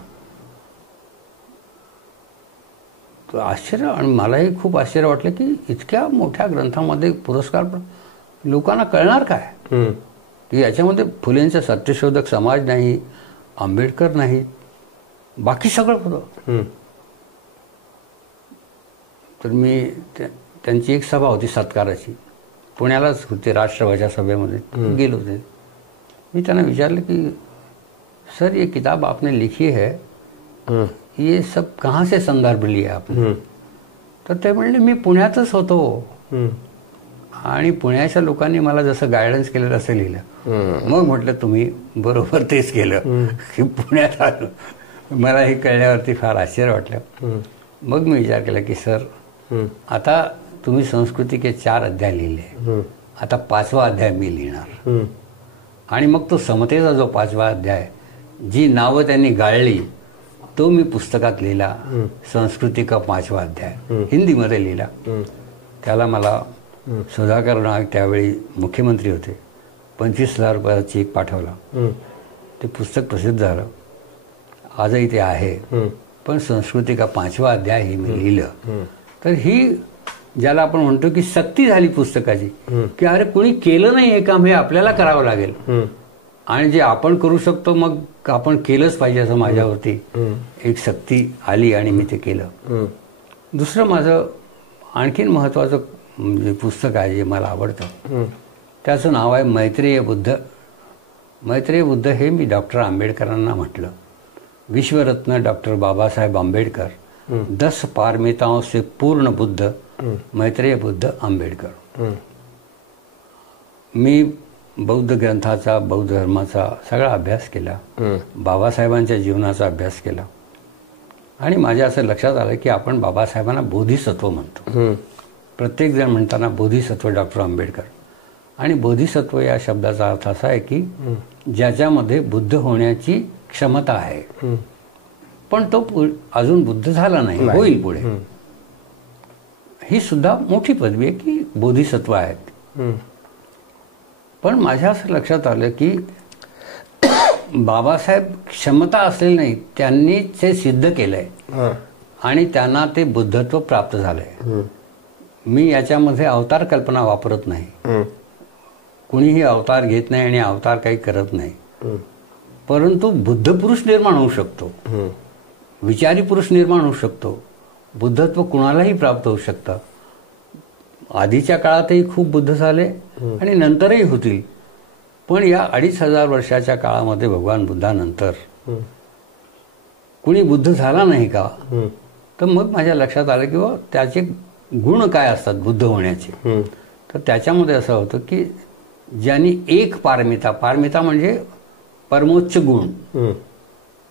आश्चर्य. आणि मलाही खूप आश्चर्य वाटलं की इतक्या मोठ्या ग्रंथामध्ये पुरस्कार लोकांना कळणार काय की याच्यामध्ये फुलेंचा सत्यशोधक समाज नाही, आंबेडकर नाही, बाकी सगळं होतं. तर मी त्यांची एक सभा होती सत्काराची, पुण्यालाच होती, राष्ट्रभाषा सभेमध्ये गेलो होते. मी त्यांना विचारलं की सर ये किताब आपने लिखी है, ये सब कहाँ से संदर्भ लिया आपने? तर ते म्हणले मी पुण्यातच होतो आणि पुण्याच्या लोकांनी मला जसं गायडन्स केलं तसं लिहिलं. मग म्हटलं तुम्ही बरोबर तेच केलं की पुण्यात आलो. मला हे कळल्यावरती फार आश्चर्य वाटलं. मग मी विचार केला की सर आता तुम्ही संस्कृती के 4 अध्याय लिहिले, आता 5वा अध्याय मी लिहिणार. आणि मग तो समतेचा जो 5वा अध्याय, जी नावं त्यांनी गाळली, तो मी पुस्तकात लिहिला. संस्कृती का 5वा अध्याय हिंदीमध्ये लिहिला. त्याला मला सुधाकर नाईक त्यावेळी मुख्यमंत्री होते, 25,000 रुपयाचा चेक पाठवला. ते पुस्तक प्रसिद्ध झालं, आजही ते आहे. पण संस्कृती का 5वा अध्याय हे मी लिहिलं. तर ही ज्याला आपण म्हणतो की सक्ती झाली पुस्तकाची, की अरे कुणी केलं नाही हे काम, हे आपल्याला करावं लागेल आणि जे आपण करू शकतो मग आपण केलंच पाहिजे, असं माझ्यावरती एक सक्ती आली आणि मी ते केलं. दुसरं माझं आणखीन महत्त्वाचं जे पुस्तक आहे जे मला आवडतं, त्याचं नाव आहे मैत्रेय बुद्ध. मैत्रेय बुद्ध हे मी डॉक्टर आंबेडकरांना म्हटलं. विश्वरत्न डॉक्टर बाबासाहेब आंबेडकर, 10 पारमिताओं से पूर्ण बुद्ध, मैत्रेय बुद्ध आंबेडकर. मी बौद्ध ग्रंथाचा, बौद्ध धर्माचा सगळा अभ्यास केला, बाबासाहेबांच्या जीवनाचा अभ्यास केला आणि माझ्या असं लक्षात आलं की आपण बाबासाहेबांना बोधिसत्व म्हणतो. प्रत्येक जण म्हणताना बोधिसत्व डॉक्टर आंबेडकर. आणि बोधिसत्व या शब्दाचा अर्थ असा आहे की ज्याच्यामध्ये बुद्ध होण्याची क्षमता आहे, पण तो अजून बुद्ध झाला नाही, होईल पुढे. ही सुद्धा मोठी पदवी आहे की बोधिसत्व आहेत. पण माझ्या असं लक्षात आलं की बाबासाहेब क्षमता असलेली नाही, त्यांनी ते सिद्ध केलंय आणि त्यांना ते बुद्धत्व प्राप्त झालंय. मी याच्यामध्ये अवतार कल्पना वापरत नाही, कुणीही अवतार घेत नाही आणि अवतार काही करत नाही. परंतु बुद्ध पुरुष निर्माण होऊ शकतो, विचारी पुरुष निर्माण होऊ शकतो, बुद्धत्व कुणालाही प्राप्त होऊ शकतं. आधीच्या काळातही खूप बुद्ध झाले आणि नंतरही होतील. पण या 2500 वर्षाच्या काळामध्ये भगवान बुद्धानंतर कुणी बुद्ध झाला नाही का, तर मग माझ्या लक्षात आलं की त्याचे गुण काय असतात बुद्ध होण्याचे. तर त्याच्यामध्ये असं होतं की ज्यांनी एक पारमिता म्हणजे परमोच्च गुण,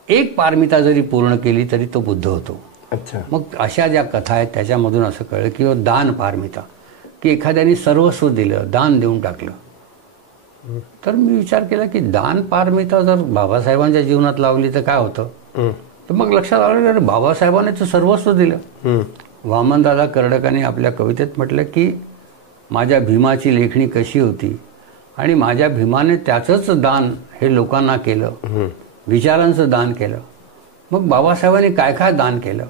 एक पारमिता जरी पूर्ण केली तरी तो बुद्ध होतो. अच्छा. मग अशा ज्या कथा आहेत त्याच्यामधून असं कळलं की दान पारमिता, की एखाद्याने सर्वस्व दिलं, दान देऊन टाकलं. तर मी विचार केला की दान पारमिता जर बाबासाहेबांच्या जीवनात लावली तर काय होतं. तर मग लक्षात आलं की अरे बाबासाहेबांनी तर सर्वस्व दिलं. वामनदादा कर्डकांनी आपल्या कवितेत म्हटलं की माझ्या भीमाची लेखणी कशी होती आणि माझ्या भीमाने त्याचंच दान हे लोकांना केलं, विचारांचं दान केलं. मग बाबासाहेबांनी काय काय दान केलं.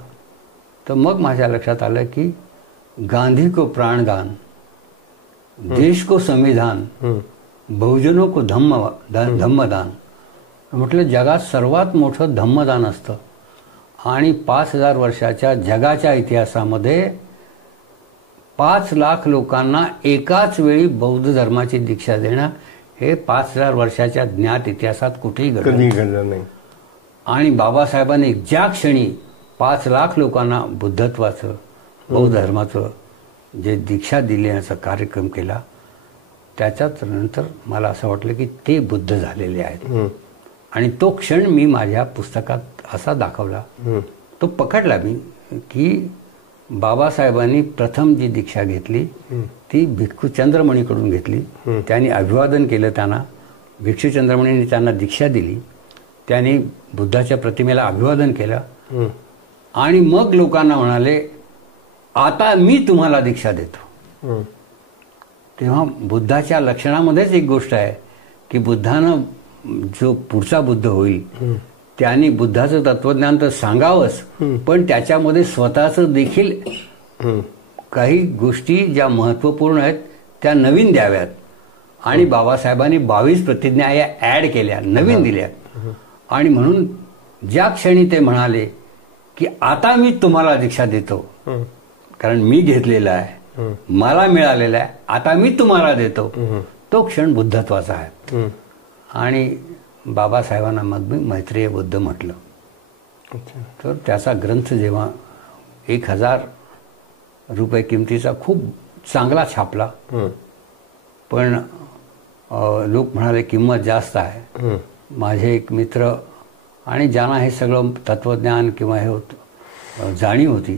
तर मग माझ्या लक्षात आलं की गांधी को प्राणदान, देश को संविधान, बहुजनों को धम्मदान. म्हटलं जगात सर्वात मोठं धम्मदान असतं आणि 5000 वर्षाच्या जगाच्या इतिहासामध्ये 5 लाख लोकांना एकाच वेळी बौद्ध धर्माची दीक्षा देणं हे 5000 वर्षाच्या ज्ञात इतिहासात कुठेही घडलं नाही. आणि बाबासाहेबांनी ज्या क्षणी 5 लाख लोकांना बुद्धत्वाचं, बौद्ध धर्माचं जे दीक्षा देण्याचा कार्यक्रम केला, त्याच्याच नंतर मला असं वाटलं की ते बुद्ध झालेले आहेत. आणि तो क्षण मी माझ्या पुस्तकात असा दाखवला, तो पकडला मी की बाबासाहेबांनी प्रथम जी दीक्षा घेतली ती भिक्खू चंद्रमणीकडून घेतली. त्यांनी अभिवादन केलं त्यांना, भिक्खू चंद्रमणींनी त्यांना दीक्षा दिली, त्यांनी बुद्धाच्या प्रतिमेला अभिवादन केलं आणि मग लोकांना म्हणाले आता मी तुम्हाला दीक्षा देतो. तेव्हा बुद्धाच्या लक्षणामध्येच एक गोष्ट आहे की बुद्धानं जो पुढचा बुद्ध होईल त्यांनी बुद्धाचं तत्वज्ञान तर सांगावंच, पण त्याच्यामध्ये स्वतःचं देखील काही गोष्टी ज्या महत्त्वपूर्ण आहेत त्या नवीन द्याव्यात. आणि बाबासाहेबांनी 22 प्रतिज्ञा या ॲड केल्या, नवीन दिल्या. आणि म्हणून ज्या क्षणी ते म्हणाले की आता मी तुम्हाला दीक्षा देतो, कारण मी घेतलेला आहे, मला मिळालेला आहे, आता मी तुम्हाला देतो, तो क्षण बुद्धत्वाचा आहे. आणि बाबासाहेबांना मग मी मैत्रेय बुद्ध म्हटलं. तर त्याचा ग्रंथ जेव्हा 1000 रुपये किमतीचा खूप चांगला छापला, पण लोक म्हणाले किंमत जास्त आहे. माझे एक मित्र आणि ज्यांना हे सगळं तत्वज्ञान किंवा हे जाणीव होती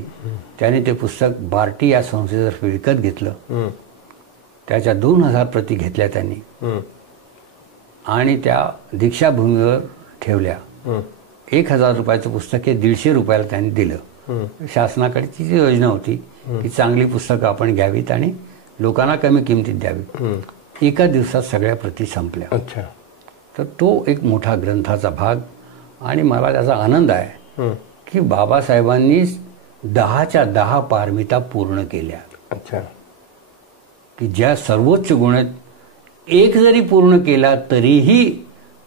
त्याने ते पुस्तक बार्टी या संस्थेतर्फे विकत घेतलं. त्याच्या 2000 प्रती घेतल्या त्यांनी आणि त्या दीक्षाभूमीवर ठेवल्या. 1000 रुपयाचं पुस्तक हे 150 रुपयाला त्यांनी दिलं. शासनाकडची जी योजना होती की चांगली पुस्तकं आपण घ्यावीत आणि लोकांना कमी किमतीत द्यावी. एका दिवसात सगळ्या प्रती संपल्या. तर तो एक मोठा ग्रंथाचा भाग. आणि मला त्याचा आनंद आहे की बाबासाहेबांनी 10च्या 10 पारमिता पूर्ण केल्या. की ज्या सर्वोच्च गुण आहेत, एक जरी पूर्ण केला तरीही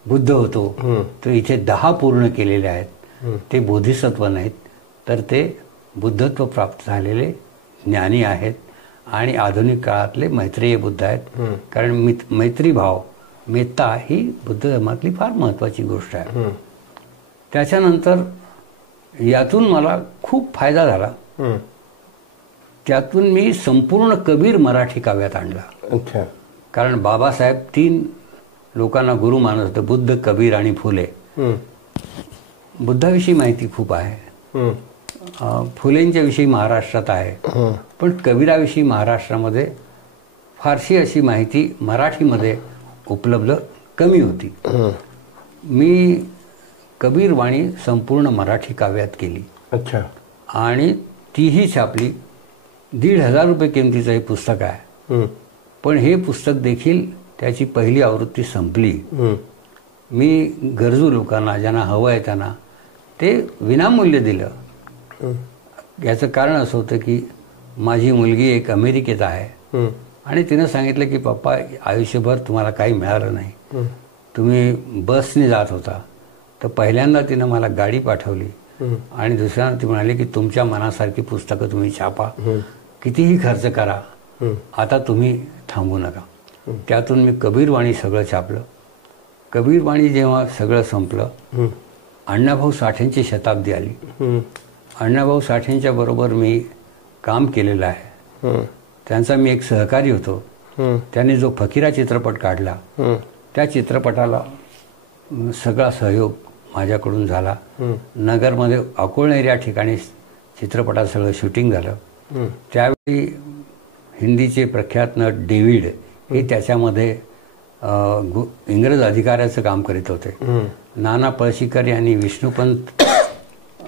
बुद्ध होतो, तर इथे 10 पूर्ण केलेले आहेत. ते बोधिसत्व नाहीत, तर ते बुद्धत्व प्राप्त झालेले ज्ञानी आहेत आणि आधुनिक काळातले मैत्रेय बुद्ध आहेत. कारण मैत्रीभाव, मेत्ता ही बुद्ध धर्मातली फार महत्वाची गोष्ट आहे. त्याच्यानंतर यातून मला खूप फायदा झाला. त्यातून मी संपूर्ण कबीर मराठी काव्यात आणला. कारण बाबासाहेब 3 लोकांना गुरु मानत होते, बुद्ध, कबीर आणि फुले. बुद्धाविषयी माहिती खूप आहे, फुलेंच्या विषयी महाराष्ट्रात आहे, पण कबीराविषयी महाराष्ट्रामध्ये फारशी अशी माहिती मराठीमध्ये उपलब्ध कमी होती. मी कबीरवाणी संपूर्ण मराठी काव्यात केली. आणि तीही छापली. 1500 रुपये किमतीचं हे पुस्तक आहे. पण हे पुस्तक देखील त्याची पहिली आवृत्ती संपली. मी गरजू लोकांना, ज्यांना हवं आहे त्यांना ते विनामूल्य दिलं. याचं कारण असं होतं की माझी मुलगी एक अमेरिकेत आहे आणि तिनं सांगितलं की पप्पा आयुष्यभर तुम्हाला काही मिळालं नाही, तुम्ही बसने जात होता. तर पहिल्यांदा तिनं मला गाडी पाठवली आणि दुसऱ्यांदा ती म्हणाली की तुमच्या मनासारखी पुस्तकं तुम्ही छापा, कितीही खर्च करा, आता तुम्ही थांबू नका. त्यातून मी कबीरवाणी सगळं छापलं. कबीरवाणी जेव्हा सगळं संपलं, अण्णाभाऊ साठेंची शताब्दी आली. अण्णाभाऊ साठेंच्या बरोबर मी काम केलेलं आहे. त्यांचा मी एक सहकारी होतो. त्यांनी जो फकीरा चित्रपट काढला, त्या चित्रपटाला सगळा सहयोग माझ्याकडून झाला. नगरमध्ये अकोळनेर या ठिकाणी चित्रपटात सगळं शूटिंग झालं. त्यावेळी हिंदीचे प्रख्यात नट डेव्हिड हे त्याच्यामध्ये इंग्रज अधिकाऱ्याचं काम करीत होते. नाना पळशीकर यांनी विष्णुपंत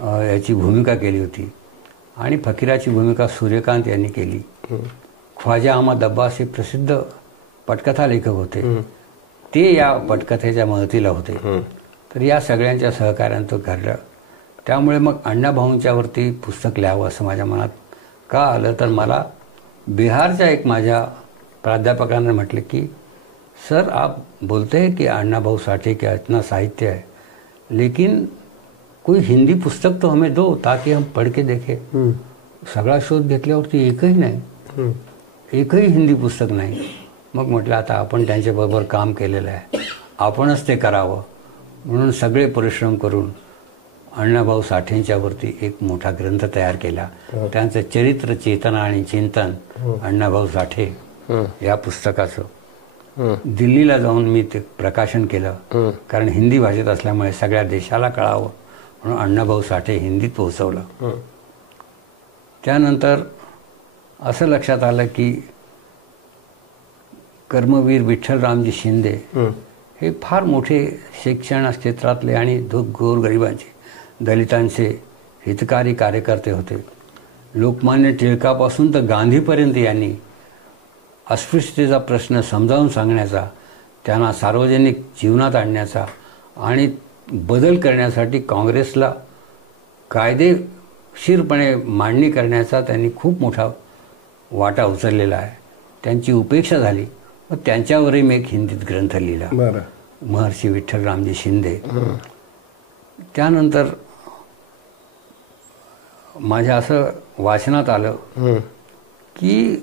याची भूमिका केली होती आणि फकीराची भूमिका सूर्यकांत यांनी केली. ख्वाजा अहमद अब्बास हे प्रसिद्ध पटकथा लेखक होते, ते या पटकथेच्या मदतीला होते. तर या सगळ्यांच्या सहकार्यानं घडलं. त्यामुळे मग अण्णाभाऊंच्यावरती पुस्तक लिहावं असं माझ्या मनात का आलं, तर मला बिहारच्या एक माझ्या प्राध्यापकांना म्हटलं की सर, आप बोलते हैं कि अण्णाभाऊ साठे का इतना साहित्य है, लेकिन कोई हिंदी पुस्तक तो हमें दो ताकि हम पढ़ के देखें. सगळा शोध घेतल्यावरती एकही नाही, एकही हिंदी पुस्तक नाही. मग म्हटलं आता आपण त्यांच्याबरोबर काम केलेलं आहे, आपणच ते करावं. म्हणून सगळे परिश्रम करून अण्णाभाऊ साठेंच्यावरती एक मोठा ग्रंथ तयार केला. त्यांचं चरित्र, चेतना आणि चिंतन अण्णाभाऊ साठे या पुस्तकाचं दिल्लीला जाऊन मी ते प्रकाशन केलं. कारण हिंदी भाषेत असल्यामुळे सगळ्या देशाला कळावं म्हणून अण्णाभाऊ साठे हिंदीत पोहोचवलं. त्यानंतर असं लक्षात आलं की कर्मवीर विठ्ठलरामजी शिंदे हे फार मोठे शिक्षण क्षेत्रातले आणि गोरगरिबांचे, दलितांचे हितकारी कार्यकर्ते होते. लोकमान्य टिळकापासून तर गांधीपर्यंत यांनी अस्पृश्यतेचा प्रश्न समजावून सांगण्याचा, त्यांना सार्वजनिक जीवनात आणण्याचा आणि बदल करण्यासाठी काँग्रेसला कायदेशीरपणे मांडणी करण्याचा त्यांनी खूप मोठा वाटा उचललेला आहे. त्यांची उपेक्षा झाली, मग त्यांच्यावरही मी एक हिंदीत ग्रंथ लिहिला, महर्षी विठ्ठलरामजी शिंदे. त्यानंतर माझ्या असं वाचनात आलं की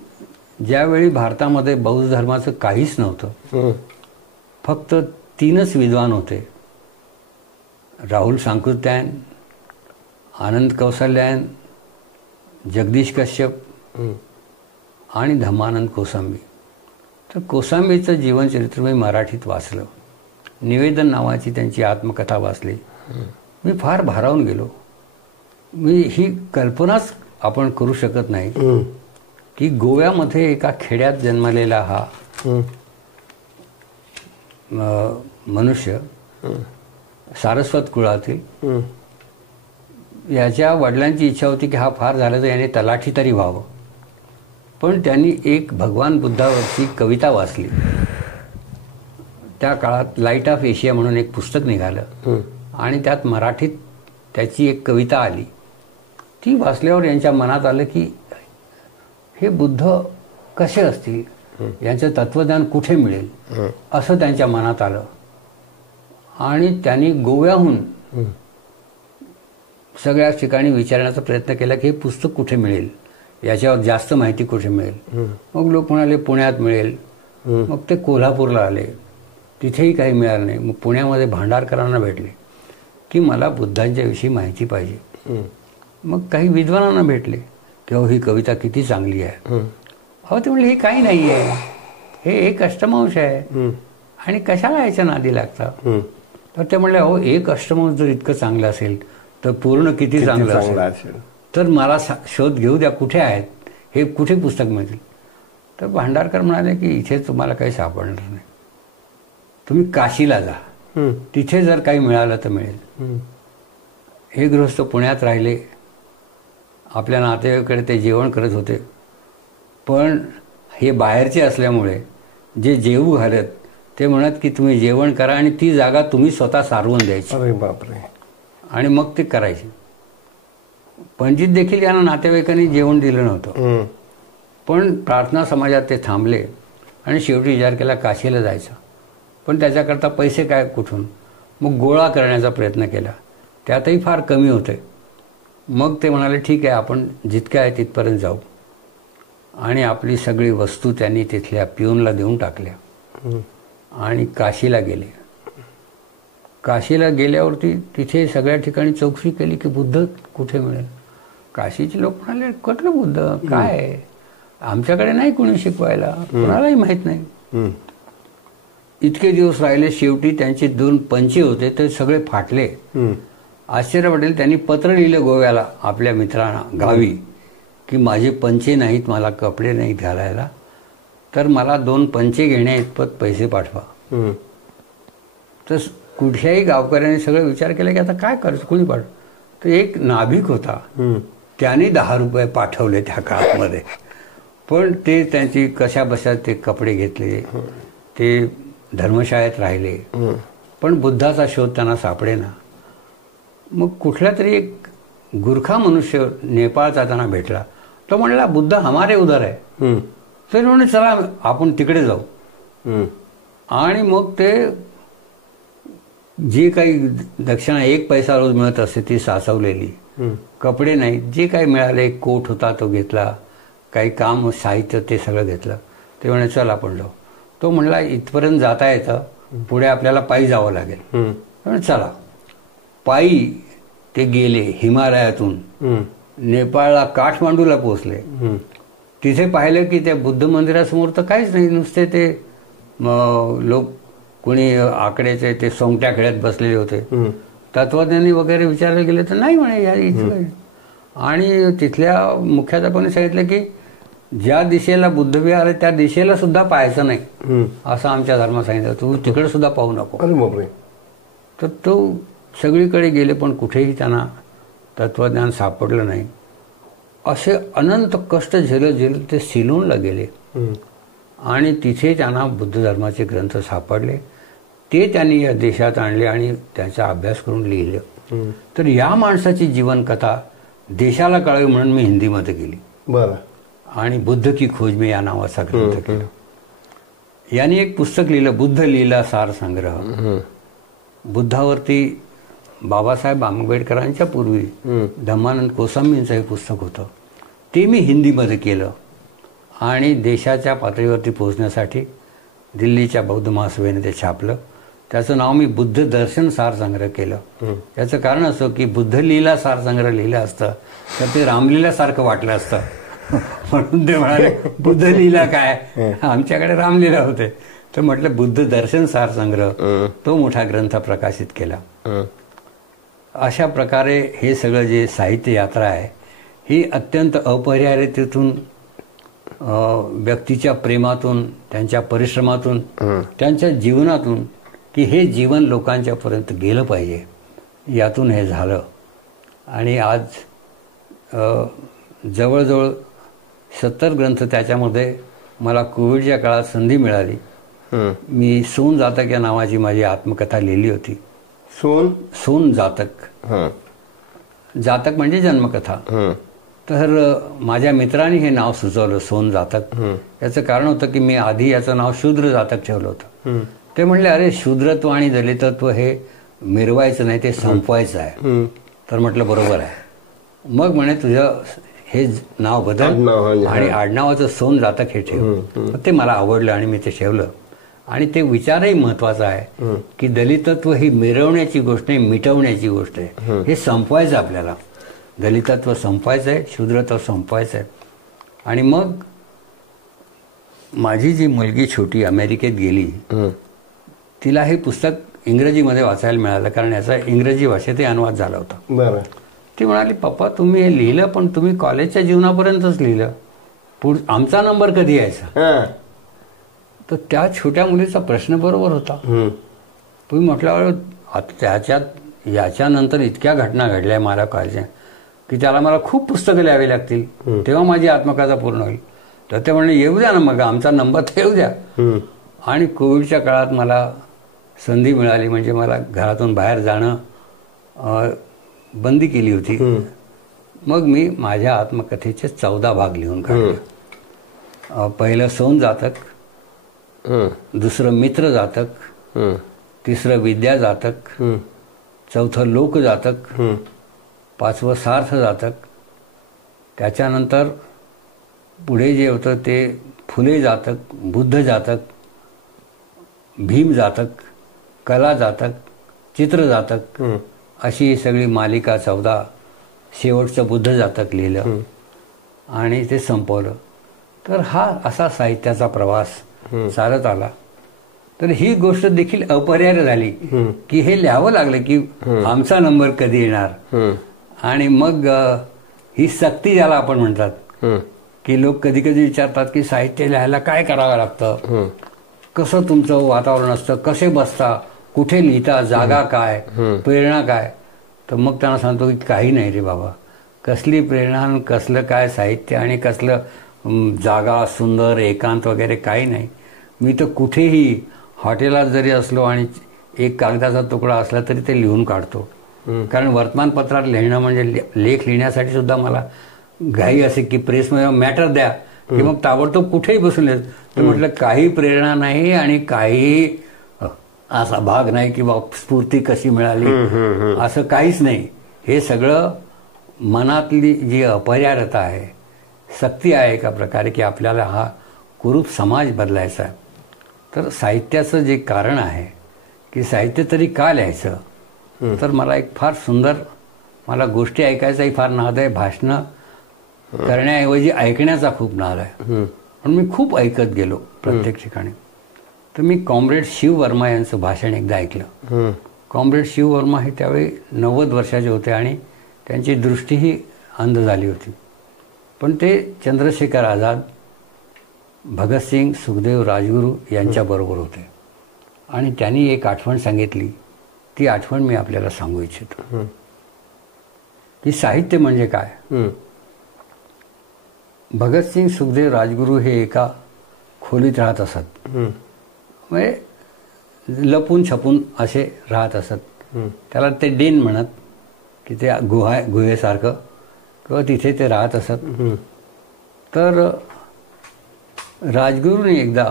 ज्यावेळी भारतामध्ये बौद्ध धर्माचं काहीच नव्हतं, फक्त 3च विद्वान होते, राहुल सांकृत्यायन, आनंद कौशल्यायन, जगदीश कश्यप आणि धम्मानंद कोसांबी. तर कोसांबीचं जीवनचरित्र मी मराठीत वाचलं. निवेदन नावाची त्यांची आत्मकथा वाचली. मी फार भारावून गेलो. मी ही कल्पनाच आपण करू शकत नाही की गोव्यामध्ये एका खेड्यात जन्मलेला हा मनुष्य, सारस्वत कुळातील, याच्या वडिलांची इच्छा होती की हा फार झाला तर याने तलाठी तरी व्हावं. पण त्यांनी एक भगवान बुद्धावरची कविता वाचली. त्या काळात लाईट ऑफ एशिया म्हणून एक पुस्तक निघालं आणि त्यात मराठीत त्याची एक कविता आली. ती वाचल्यावर यांच्या मनात आलं की हे बुद्ध कसे असतील, यांचं तत्वज्ञान कुठे मिळेल असं त्यांच्या मनात आलं. आणि त्यांनी गोव्याहून सगळ्या ठिकाणी विचारण्याचा प्रयत्न केला की हे पुस्तक कुठे मिळेल, याच्यावर जास्त माहिती कुठे मिळेल. मग लोक म्हणाले पुण्यात मिळेल. मग ते कोल्हापूरला आले, तिथेही काही मिळालं नाही. मग पुण्यामध्ये भांडारकरांना भेटले की मला बुद्धांच्या विषयी माहिती पाहिजे. मग काही विद्वानांना भेटले की अहो ही कविता किती चांगली आहे. अहो ते म्हणले हे काही नाही आहे, हे एक अष्टमांश आहे आणि कशाला याच्या नादी लागता. तर ते म्हणले अहो एक अष्टमांश जर इतकं चांगलं असेल तर पूर्ण किती चांगलं असेल. तर मला शोध घेऊ द्या, कुठे आहेत हे, कुठे पुस्तक मिळतील. तर भांडारकर म्हणाले की इथे तुम्हाला काही सापडणार नाही, तुम्ही काशीला जा, तिथे जर काही मिळालं तर मिळेल. हे गृहस्थ पुण्यात राहिले. आपल्या नातेवाईकडे ते जेवण करत होते. पण हे बाहेरचे असल्यामुळे जे जेवू घालत ते म्हणत की तुम्ही जेवण करा आणि ती जागा तुम्ही स्वतः सारवून द्यायची. अरे बापरे. आणि मग ते करायचे. पंडित देखील यांना नातेवाईकांनी जेवण दिलं नव्हतं. पण प्रार्थना समाजात ते थांबले आणि शेवटी विचार केला काशीला जायचं. पण त्याच्याकरता पैसे काय कुठून. मग गोळा करण्याचा प्रयत्न केला, त्यातही फार कमी होते. मग ते म्हणाले ठीक आहे आपण जितक्या आहे तिथपर्यंत जाऊ. आणि आपली सगळी वस्तू त्यांनी तिथल्या पिऊनला देऊन टाकल्या आणि काशीला गेले. काशीला गेल्यावरती तिथे सगळ्या ठिकाणी चौकशी केली की बुद्ध कुठे मिळेल. काशीचे लोक म्हणाले कुठलं बुद्ध काय, आमच्याकडे नाही कोणी शिकवायला, कोणालाही माहीत नाही. इतके दिवस राहिले, शेवटी त्यांचे 2 पंचे होते ते सगळे फाटले. आश्चर्य वाटेल, त्यांनी पत्र लिहिलं गोव्याला आपल्या मित्रांना गावी की माझे पंचे नाहीत, मला कपडे नाहीत घालायला, तर मला 2 पंचे घेण्या इतपत पैसे पाठवा. तर कुठल्याही गावकऱ्याने सगळं विचार केला की आता काय करायचं, कोणी पाठव. तर एक नाभिक होता, त्याने 10 रुपये पाठवले त्या काळामध्ये. पण ते त्यांची कशा बशा ते कपडे घेतले, ते धर्मशाळेत राहिले, पण बुद्धाचा शोध त्यांना सापडेना. मग कुठला तरी एक गुरखा मनुष्य नेपाळचा त्यांना भेटला. तो म्हणला बुद्ध हमारे उधर आहे. तर म्हणे चला आपण तिकडे जाऊ. आणि मग ते जे काही दक्षिणा 1 पैसा रोज मिळत असते ती साचवलेली, कपडे नाही, जे काही मिळाले, कोट होता तो घेतला, काही काम साहित्य ते सगळं घेतलं. ते म्हणे चल आपण जाऊ. तो म्हणला इथपर्यंत जाता येतं, पुढे आपल्याला पायी जावं लागेल. म्हणजे चला. पायी ते गेले हिमालयातून, नेपाळला काठमांडूला पोहोचले. तिथे पाहिलं की त्या बुद्ध मंदिरासमोर तर काहीच नाही, नुसते ते लोक कोणी आकड्याचे ते सोंगट्या खेळत बसलेले होते. तत्वज्ञानी वगैरे विचारले गेले तर नाही म्हणे या इथं. आणि तिथल्या मुख्याध्यापकाने सांगितलं की ज्या दिशेला बुद्धविहार आहे त्या दिशेला सुद्धा पाहायचं नाही, असं आमच्या धर्मात सांगितलं, तू तिकडे सुद्धा पाहू नको. तर तो सगळीकडे गेले पण कुठेही त्यांना तत्वज्ञान सापडलं नाही. असे अनंत कष्ट झेलत ते सिलोनला गेले आणि तिथे त्यांना बुद्ध धर्माचे ग्रंथ सापडले. ते त्यांनी या देशात आणले आणि त्याचा अभ्यास करून लिहिलं. तर या माणसाची जीवनकथा देशाला कळावी म्हणून मी हिंदीमध्ये केली. बरं. आणि बुद्ध की खोज में या नावाचा ग्रंथ केला. यांनी एक पुस्तक लिहिलं, बुद्ध लीला सार संग्रह. बुद्धावरती बाबासाहेब आंबेडकरांच्या पूर्वी धम्मानंद कोसांबींचं हे पुस्तक होतं. ते मी हिंदीमध्ये केलं आणि देशाच्या पातळीवरती पोहोचण्यासाठी दिल्लीच्या बौद्ध महासभेने ते छापलं. त्याचं नाव मी बुद्ध दर्शन सार संग्रह केलं. याचं कारण असं की बुद्ध लीला सार संग्रह लिहिलं असतं तर ते रामलीलासारखं वाटलं असतं. म्हणून ते म्हणाले बुद्ध लीला काय, आमच्याकडे रामलीला होते. तर म्हटलं बुद्ध दर्शन सार संग्रह, तो मोठा ग्रंथ प्रकाशित केला. अशा प्रकारे हे सगळं जे साहित्य यात्रा आहे ही अत्यंत अपरिहार्यतेतून, व्यक्तीच्या प्रेमातून, त्यांच्या परिश्रमातून, त्यांच्या जीवनातून, की हे जीवन लोकांच्यापर्यंत गेलं पाहिजे, यातून हे झालं. आणि आज जवळजवळ 70 ग्रंथ त्याच्यामध्ये मला कोविडच्या काळात संधी मिळाली. मी सोन जातक या नावाची माझी आत्मकथा लिहिली होती. सोन जातक, जातक म्हणजे जन्मकथा. तर माझ्या मित्राने हे नाव सुचवलं सोन जातक. याचं कारण होतं की मी आधी याचं नाव शूद्र जातक ठेवलं होतं. ते म्हणले अरे शूद्रत्व आणि दलितत्व हे मिरवायचं नाही, ते संपवायचं आहे. तर म्हटलं बरोबर आहे. मग म्हणे तुझं हे नाव बदल आणि आडनावाचं सोन जातक हे ठेव. ते मला आवडलं आणि मी ते ठेवलं. आणि ते विचारही महत्वाचा आहे की दलितत्व ही मिरवण्याची गोष्ट नाही, मिटवण्याची गोष्ट आहे. हे संपवायचं आपल्याला. दलितत्व संपवायचं आहे, शूद्रत्व संपवायचं आहे. आणि मग माझी जी मुलगी छोटी अमेरिकेत गेली, तिला हे पुस्तक इंग्रजीमध्ये वाचायला मिळालं कारण याचा इंग्रजी भाषेतही अनुवाद झाला होता. ती म्हणाली पप्पा तुम्ही हे लिहिलं पण तुम्ही कॉलेजच्या जीवनापर्यंतच लिहिलं, आमचा नंबर कधी यायचा. तर त्या छोट्या मुलीचा प्रश्न बरोबर होता. तुम्ही म्हटल्यावर त्याच्यात याच्यानंतर इतक्या घटना घडल्या मला कळल्या की त्याला मला खूप पुस्तकं लिहावी लागतील, तेव्हा माझी आत्मकथा पूर्ण होईल. तर ते म्हणले येऊ द्या ना, मग आमचा नंबर तर येऊ द्या. आणि कोविडच्या काळात मला संधी मिळाली, म्हणजे मला घरातून बाहेर जाणं बंदी केली होती. मग मी माझ्या आत्मकथेचे 14 भाग लिहून काढले. पहिलं सोन जातक, दुसरं मित्र जातक, तिसरं विद्या जातक, चौथं लोक जातक, 5वं सार्थ जातक. त्याच्यानंतर पुढे जे होतं ते फुले जातक, बुद्ध जातक, भीम जातक, कला जातक, चित्रजातक अशी सगळी मालिका 14 शेवटचं बुद्ध जातक लिहिलं आणि ते संपवलं. तर हा असा साहित्याचा प्रवास चालत आला. तर ही गोष्ट देखील अपरिहार्य झाली की हे लिहावं लागलं की आमचा नंबर कधी येणार. आणि मग ही सक्ती ज्याला आपण म्हणतात की लोक कधी कधी विचारतात की साहित्य लिहायला काय करावं लागतं, कसं तुमचं वातावरण असतं, कसे बसता, कुठे लिहिता, जागा काय, प्रेरणा काय. तर मग त्यांना सांगतो की काही नाही रे बाबा, कसली प्रेरणा, कसलं काय साहित्य आणि कसलं जागा सुंदर एकांत वगैरे काही नाही. मी तर कुठेही हॉटेलात जरी असलो आणि एक कागदाचा तुकडा असला तरी ते लिहून काढतो. कारण वर्तमानपत्रात लिहिणं म्हणजे लेख लिहिण्यासाठी सुद्धा मला घाई असे की प्रेसमध्ये मॅटर द्या की मग ताबडतोब कुठेही बसून लिहित. तर म्हटलं काही प्रेरणा नाही आणि काही असा भाग नाही की स्फूर्ती कशी मिळाली असं काहीच नाही. हे सगळं मनातली जी अपरिहार्यता आहे, सक्ती आहे एका प्रकारे की आपल्याला हा कुरूप समाज बदलायचा आहे. तर साहित्याचं जे कारण आहे की साहित्य तरी का लिहायचं, तर मला एक फार सुंदर, मला गोष्टी ऐकायचाही फार नाद आहे, भाषणं करण्याऐवजी ऐकण्याचा खूप नाद आहे. पण मी खूप ऐकत गेलो प्रत्येक ठिकाणी. तर मी कॉम्रेड शिव वर्मा यांचं भाषण एकदा ऐकलं. कॉम्रेड शिव वर्मा हे त्यावेळी 90 वर्षाचे होते आणि त्यांची दृष्टीही अंध झाली होती. पण ते चंद्रशेखर आझाद, भगतसिंग, सुखदेव, राजगुरू यांच्याबरोबर होते. आणि त्यांनी एक आठवण सांगितली, ती आठवण मी आपल्याला सांगू इच्छितो की साहित्य म्हणजे काय. भगतसिंग, सुखदेव, राजगुरू हे एका खोलीत राहत असत, म्हणजे लपून छपून असे राहत असत. त्याला ते डेन म्हणत की ते गुहेसारखं, किंवा तिथे ते राहत असत. तर राजगुरूने एकदा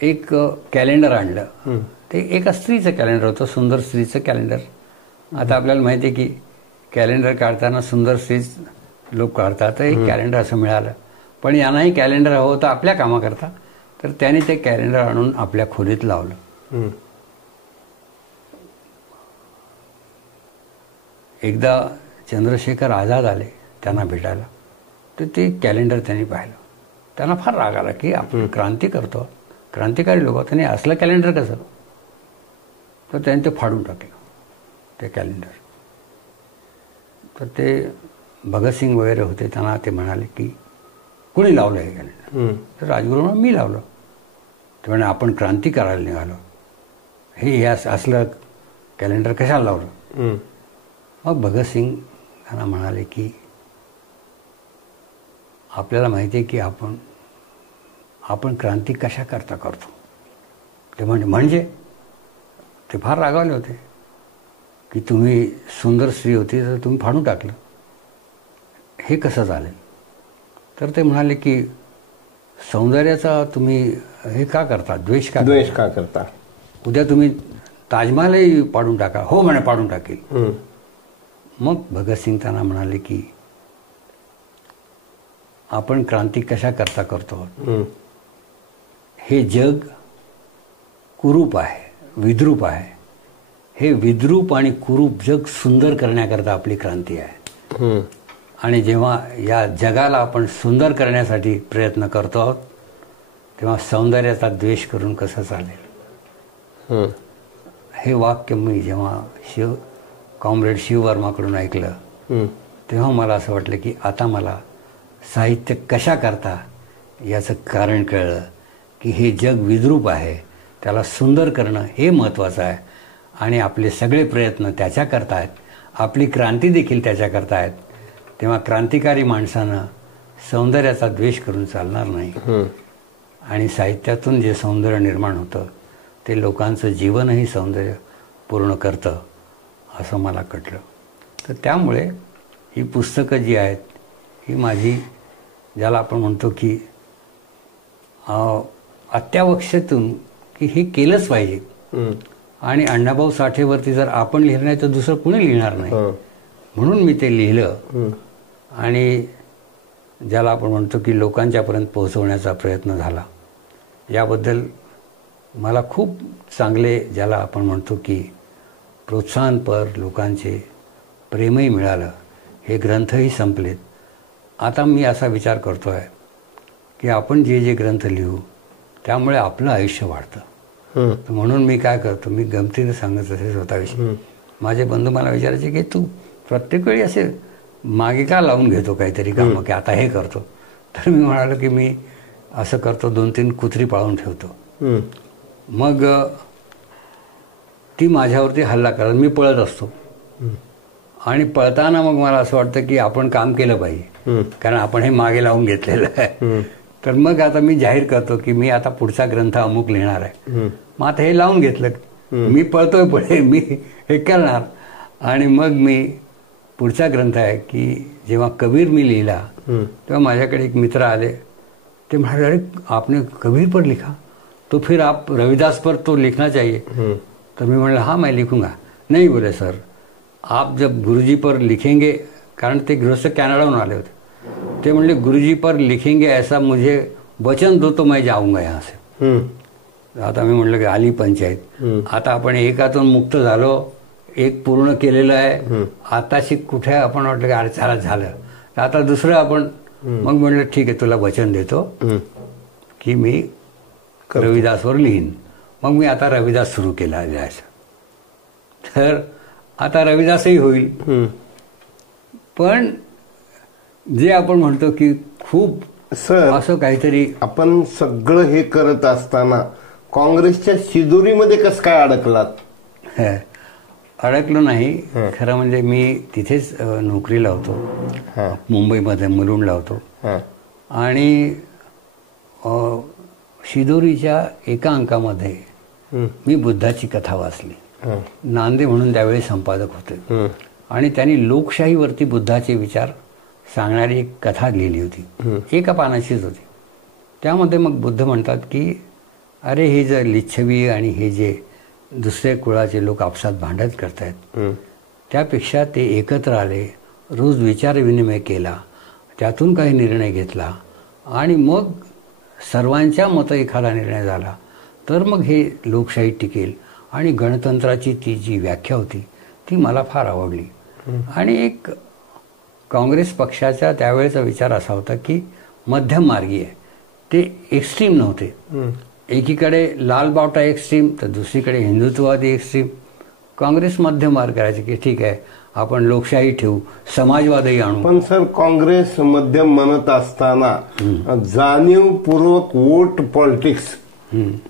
एक कॅलेंडर आणलं. ते एका स्त्रीचं कॅलेंडर होतं, सुंदर स्त्रीचं कॅलेंडर. आता आपल्याला माहिती आहे की कॅलेंडर काढताना सुंदर स्त्रीच लोक काढतात. एक कॅलेंडर असं मिळालं. पण यांनाही कॅलेंडर हवं होतं आपल्या कामाकरता. तर त्याने ते कॅलेंडर आणून आपल्या खोलीत लावलं. एकदा चंद्रशेखर आझाद आले त्यांना भेटायला. तर ते कॅलेंडर त्यांनी पाहिलं. त्यांना फार राग आला की आपण क्रांती करतो, क्रांतिकारी लोक, त्यांनी असलं कॅलेंडर कसं. तर त्यांनी ते फाडून टाकलं ते कॅलेंडर. तर ते भगतसिंग वगैरे होते, त्यांना ते म्हणाले की कुणी लावलं हे कॅलेंडर. तर राजगुरू म्हणून मी लावलं. ते म्हणे आपण क्रांती करायला निघालो, हे असलं कॅलेंडर कशाला लावलं. मग भगतसिंग त्यांना म्हणाले की आपल्याला माहिती आहे की आपण क्रांती कशा करता करतो. ते म्हणजे ते फार रागावले होते की तुम्ही सुंदर स्त्री होती तर तुम्ही फाडून टाकलं, हे कसं चालेल. तर ते म्हणाले की सौंदर्याचा तुम्ही हे का करता, द्वेष का करता. उद्या तुम्ही ताजमहालही पाडून टाका. हो म्हणे पाडून टाकेल. मग भगतसिंग त्यांना म्हणाले की आपण क्रांती कशा करता करतो. हे जग कुरूप आहे, विद्रूप आहे. हे विद्रूप आणि कुरूप जग सुंदर करण्याकरता आपली क्रांती आहे. आणि जेव्हा या जगाला आपण सुंदर करण्यासाठी प्रयत्न करतो आहोत तेव्हा सौंदर्याचा द्वेष करून कसं चालेल. हे वाक्य मी जेव्हा कॉम्रेड शिव वर्माकडून ऐकलं तेव्हा मला असं वाटलं की आता मला साहित्य कशा करता याचं कारण कळलं की हे जग विद्रूप आहे, त्याला सुंदर करणं हे महत्त्वाचं आहे. आणि आपले सगळे प्रयत्न त्याच्याकरता आहेत, आपली क्रांती देखील त्याच्याकरता आहेत. तेव्हा क्रांतिकारी माणसानं सौंदर्याचा द्वेष करून चालणार नाही. आणि साहित्यातून जे सौंदर्य निर्माण होतं ते लोकांचं जीवनही सौंदर्य पूर्ण करतं असं मला कळलं. तर त्यामुळे ही पुस्तकं जी आहेत ही माझी, ज्याला आपण म्हणतो की अत्यावश्यकतून की हे केलंच पाहिजे. आणि अण्णाभाऊ साठेवरती जर आपण लिहिलं नाही तर दुसरं कुणी लिहिणार नाही, म्हणून मी ते लिहिलं. आणि ज्याला आपण म्हणतो की लोकांच्यापर्यंत पोहोचवण्याचा प्रयत्न झाला. याबद्दल मला खूप चांगले, ज्याला आपण म्हणतो की प्रोत्साहनपर लोकांचे प्रेमही मिळालं. हे ग्रंथही संपलेत. आता मी असा विचार करतो आहे की आपण जे जे ग्रंथ लिहू त्यामुळे आपलं आयुष्य वाढतं. म्हणून मी काय करतो, मी गमतीने सांगत असे स्वतःविषयी. माझे बंधू मला विचारायचे की तू प्रत्येक वेळी असे मागे का लावून घेतो काहीतरी कामं की आता हे करतो. तर मी म्हणालो की मी असं करतो, 2-3 कुत्री पाळून ठेवतो. मग ती माझ्यावरती हल्ला करत, मी पळत असतो. आणि पळताना मग मला असं वाटतं की आपण काम केलं पाहिजे, कारण आपण हे मागे लावून घेतलेलं आहे. तर मग आता मी जाहीर करतो की मी आता पुढचा ग्रंथ अमुक लिहिणार आहे. मग आता हे लावून घेतलं, मी पळतोय पुढे, मी हे करणार. आणि मग मी पुढचा ग्रंथ आहे की जेव्हा कबीर मी लिहिला तेव्हा माझ्याकडे एक मित्र आले. ते म्हणाले, अरे आपने कबीर पर लिखा, तो फिर आप रविदास पर तो लिखना चाहिए. तर मी म्हणलं हाँ मैं लिखूंगा. नहीं बोले सर, आप जब गुरुजी पर लिखेंगे, कारण ते गृहस्थ कॅनडाहून आले होते. ते म्हणले गुरुजी पर लिखेंगे ऐसा मुझे वचन दो तो मैं जाऊंगा यहाँ से. आता मी म्हटलं की आली पंचायत. आता आपण एकातून मुक्त झालो, एक पूर्ण केलेलं आहे. आताशी कुठे आपण वाटलं की अरे चला झालं, आता दुसरं आपण. मग म्हटलं ठीक आहे, तुला वचन देतो की मी रविदासवर लिहीन. मग मी आता रविदास सुरू केला लिहायचा. तर आता रविदासही होईल. पण जे आपण म्हणतो की खूप सर असं काहीतरी, आपण सगळं हे करत असताना काँग्रेसच्या शिदोरीमध्ये कसं काय अडकलात? अडकलो नाही. खरं म्हणजे मी तिथेच नोकरीला होतो, मुंबईमध्ये मुलुंडला होतो. आणि शिदोरीच्या एका अंकामध्ये मी बुद्धाची कथा वाचली. नांदे म्हणून त्यावेळी संपादक होते आणि त्यांनी लोकशाहीवरती बुद्धाचे विचार सांगणारी एक कथा लिहिली होती. एका पानाचीच होती. त्यामध्ये मग बुद्ध म्हणतात की अरे हे जे लिच्छवी आणि हे जे दुसऱ्या कुळाचे लोक आपसात भांडत करतायत, त्यापेक्षा ते एकत्र आले, रोज विचारविनिमय केला, त्यातून काही निर्णय घेतला आणि मग सर्वांच्या मतं एखादा निर्णय झाला तर मग हे लोकशाही टिकेल. आणि गणतंत्राची ती जी व्याख्या होती ती मला फार आवडली. आणि एक काँग्रेस पक्षाचा त्यावेळेचा विचार असा होता की मध्यम मार्गी आहे, ते एक्स्ट्रीम नव्हते. एकीकडे लाल बावटा एक्स्ट्रीम तर दुसरीकडे हिंदुत्ववादी एक्स्ट्रीम. काँग्रेस मध्यम मार्ग करायचे की ठीक आहे आपण लोकशाही ठेवू, समाजवादही आणू. पण सर काँग्रेस मध्यम म्हणत असताना जाणीवपूर्वक वोट पॉलिटिक्स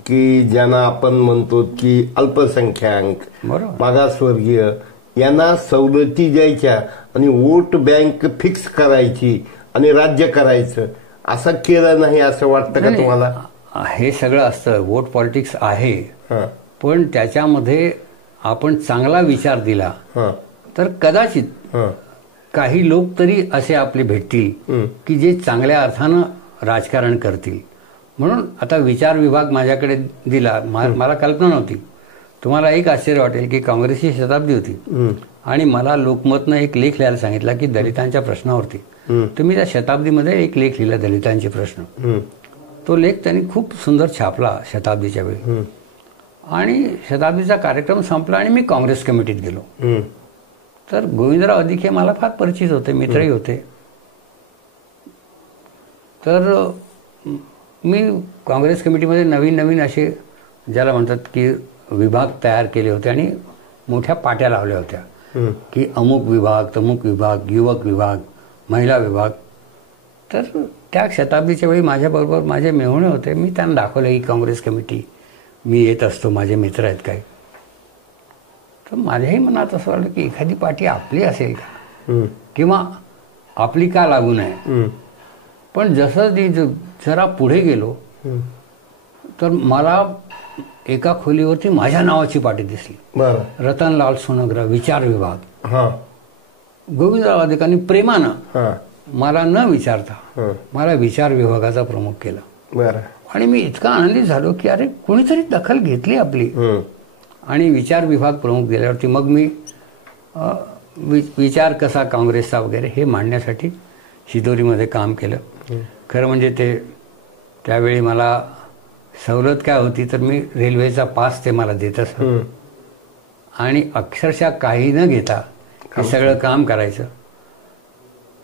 की ज्यांना आपण म्हणतो की अल्पसंख्याक, मागासवर्गीय यांना सवलती द्यायच्या आणि वोट बँक फिक्स करायची आणि राज्य करायचं, असं केलं नाही असं वाटतं का तुम्हाला? हे सगळं असतं, वोट पॉलिटिक्स आहे. पण त्याच्यामध्ये आपण चांगला विचार दिला तर कदाचित काही लोक तरी असे आपले भेटतील की जे चांगल्या अर्थानं राजकारण करतील. म्हणून आता विचार विभाग माझ्याकडे दिला. मला कल्पना नव्हती. तुम्हाला एक आश्चर्य वाटेल की काँग्रेसची शताब्दी होती आणि मला लोकमतनं एक लेख लिहायला सांगितला की दलितांच्या प्रश्नावरती. तर मी त्या शताब्दीमध्ये एक लेख लिहिला, दलितांचे प्रश्न. तो लेख त्यांनी खूप सुंदर छापला शताब्दीच्या वेळी. आणि शताब्दीचा कार्यक्रम संपला आणि मी काँग्रेस कमिटीत गेलो. तर गोविंदराव अधिक मला फार परिचित होते, मित्रही होते. तर मी काँग्रेस कमिटीमध्ये नवीन नवीन असे ज्याला म्हणतात की विभाग तयार केले होते आणि मोठ्या पाट्या लावल्या होत्या की अमुक विभाग, तमुक विभाग, युवक विभाग, महिला विभाग. तर त्या शताब्दीच्या वेळी माझ्याबरोबर माझे मेहुणे होते. मी त्यांना दाखवलं ही काँग्रेस कमिटी, मी येत असतो, माझे मित्र आहेत काही. तर माझ्याही मनात असं वाटलं की एखादी पार्टी आपली असेल का किंवा आपली का लागू नये. पण जसं जरा पुढे गेलो तर मला एका खोलीवरती माझ्या नावाची पाटी दिसली. रतनलाल सोनग्रा, विचार विभाग. गोविंदराव अधिकांनी प्रेमानं मला न विचारता मला विचार विभागाचा प्रमुख केला. आणि मी इतका आनंदित झालो की अरे कोणीतरी दखल घेतली आपली. आणि विचार विभाग प्रमुख गेल्यावरती मग मी विचार कसा काँग्रेसचा वगैरे हे मांडण्यासाठी शिदोरीमध्ये काम केलं. खरं म्हणजे ते त्यावेळी मला सवलत काय होती तर मी रेल्वेचा पास ते मला देत असत आणि अक्षरशः काही न घेता हे सगळं काम करायचं.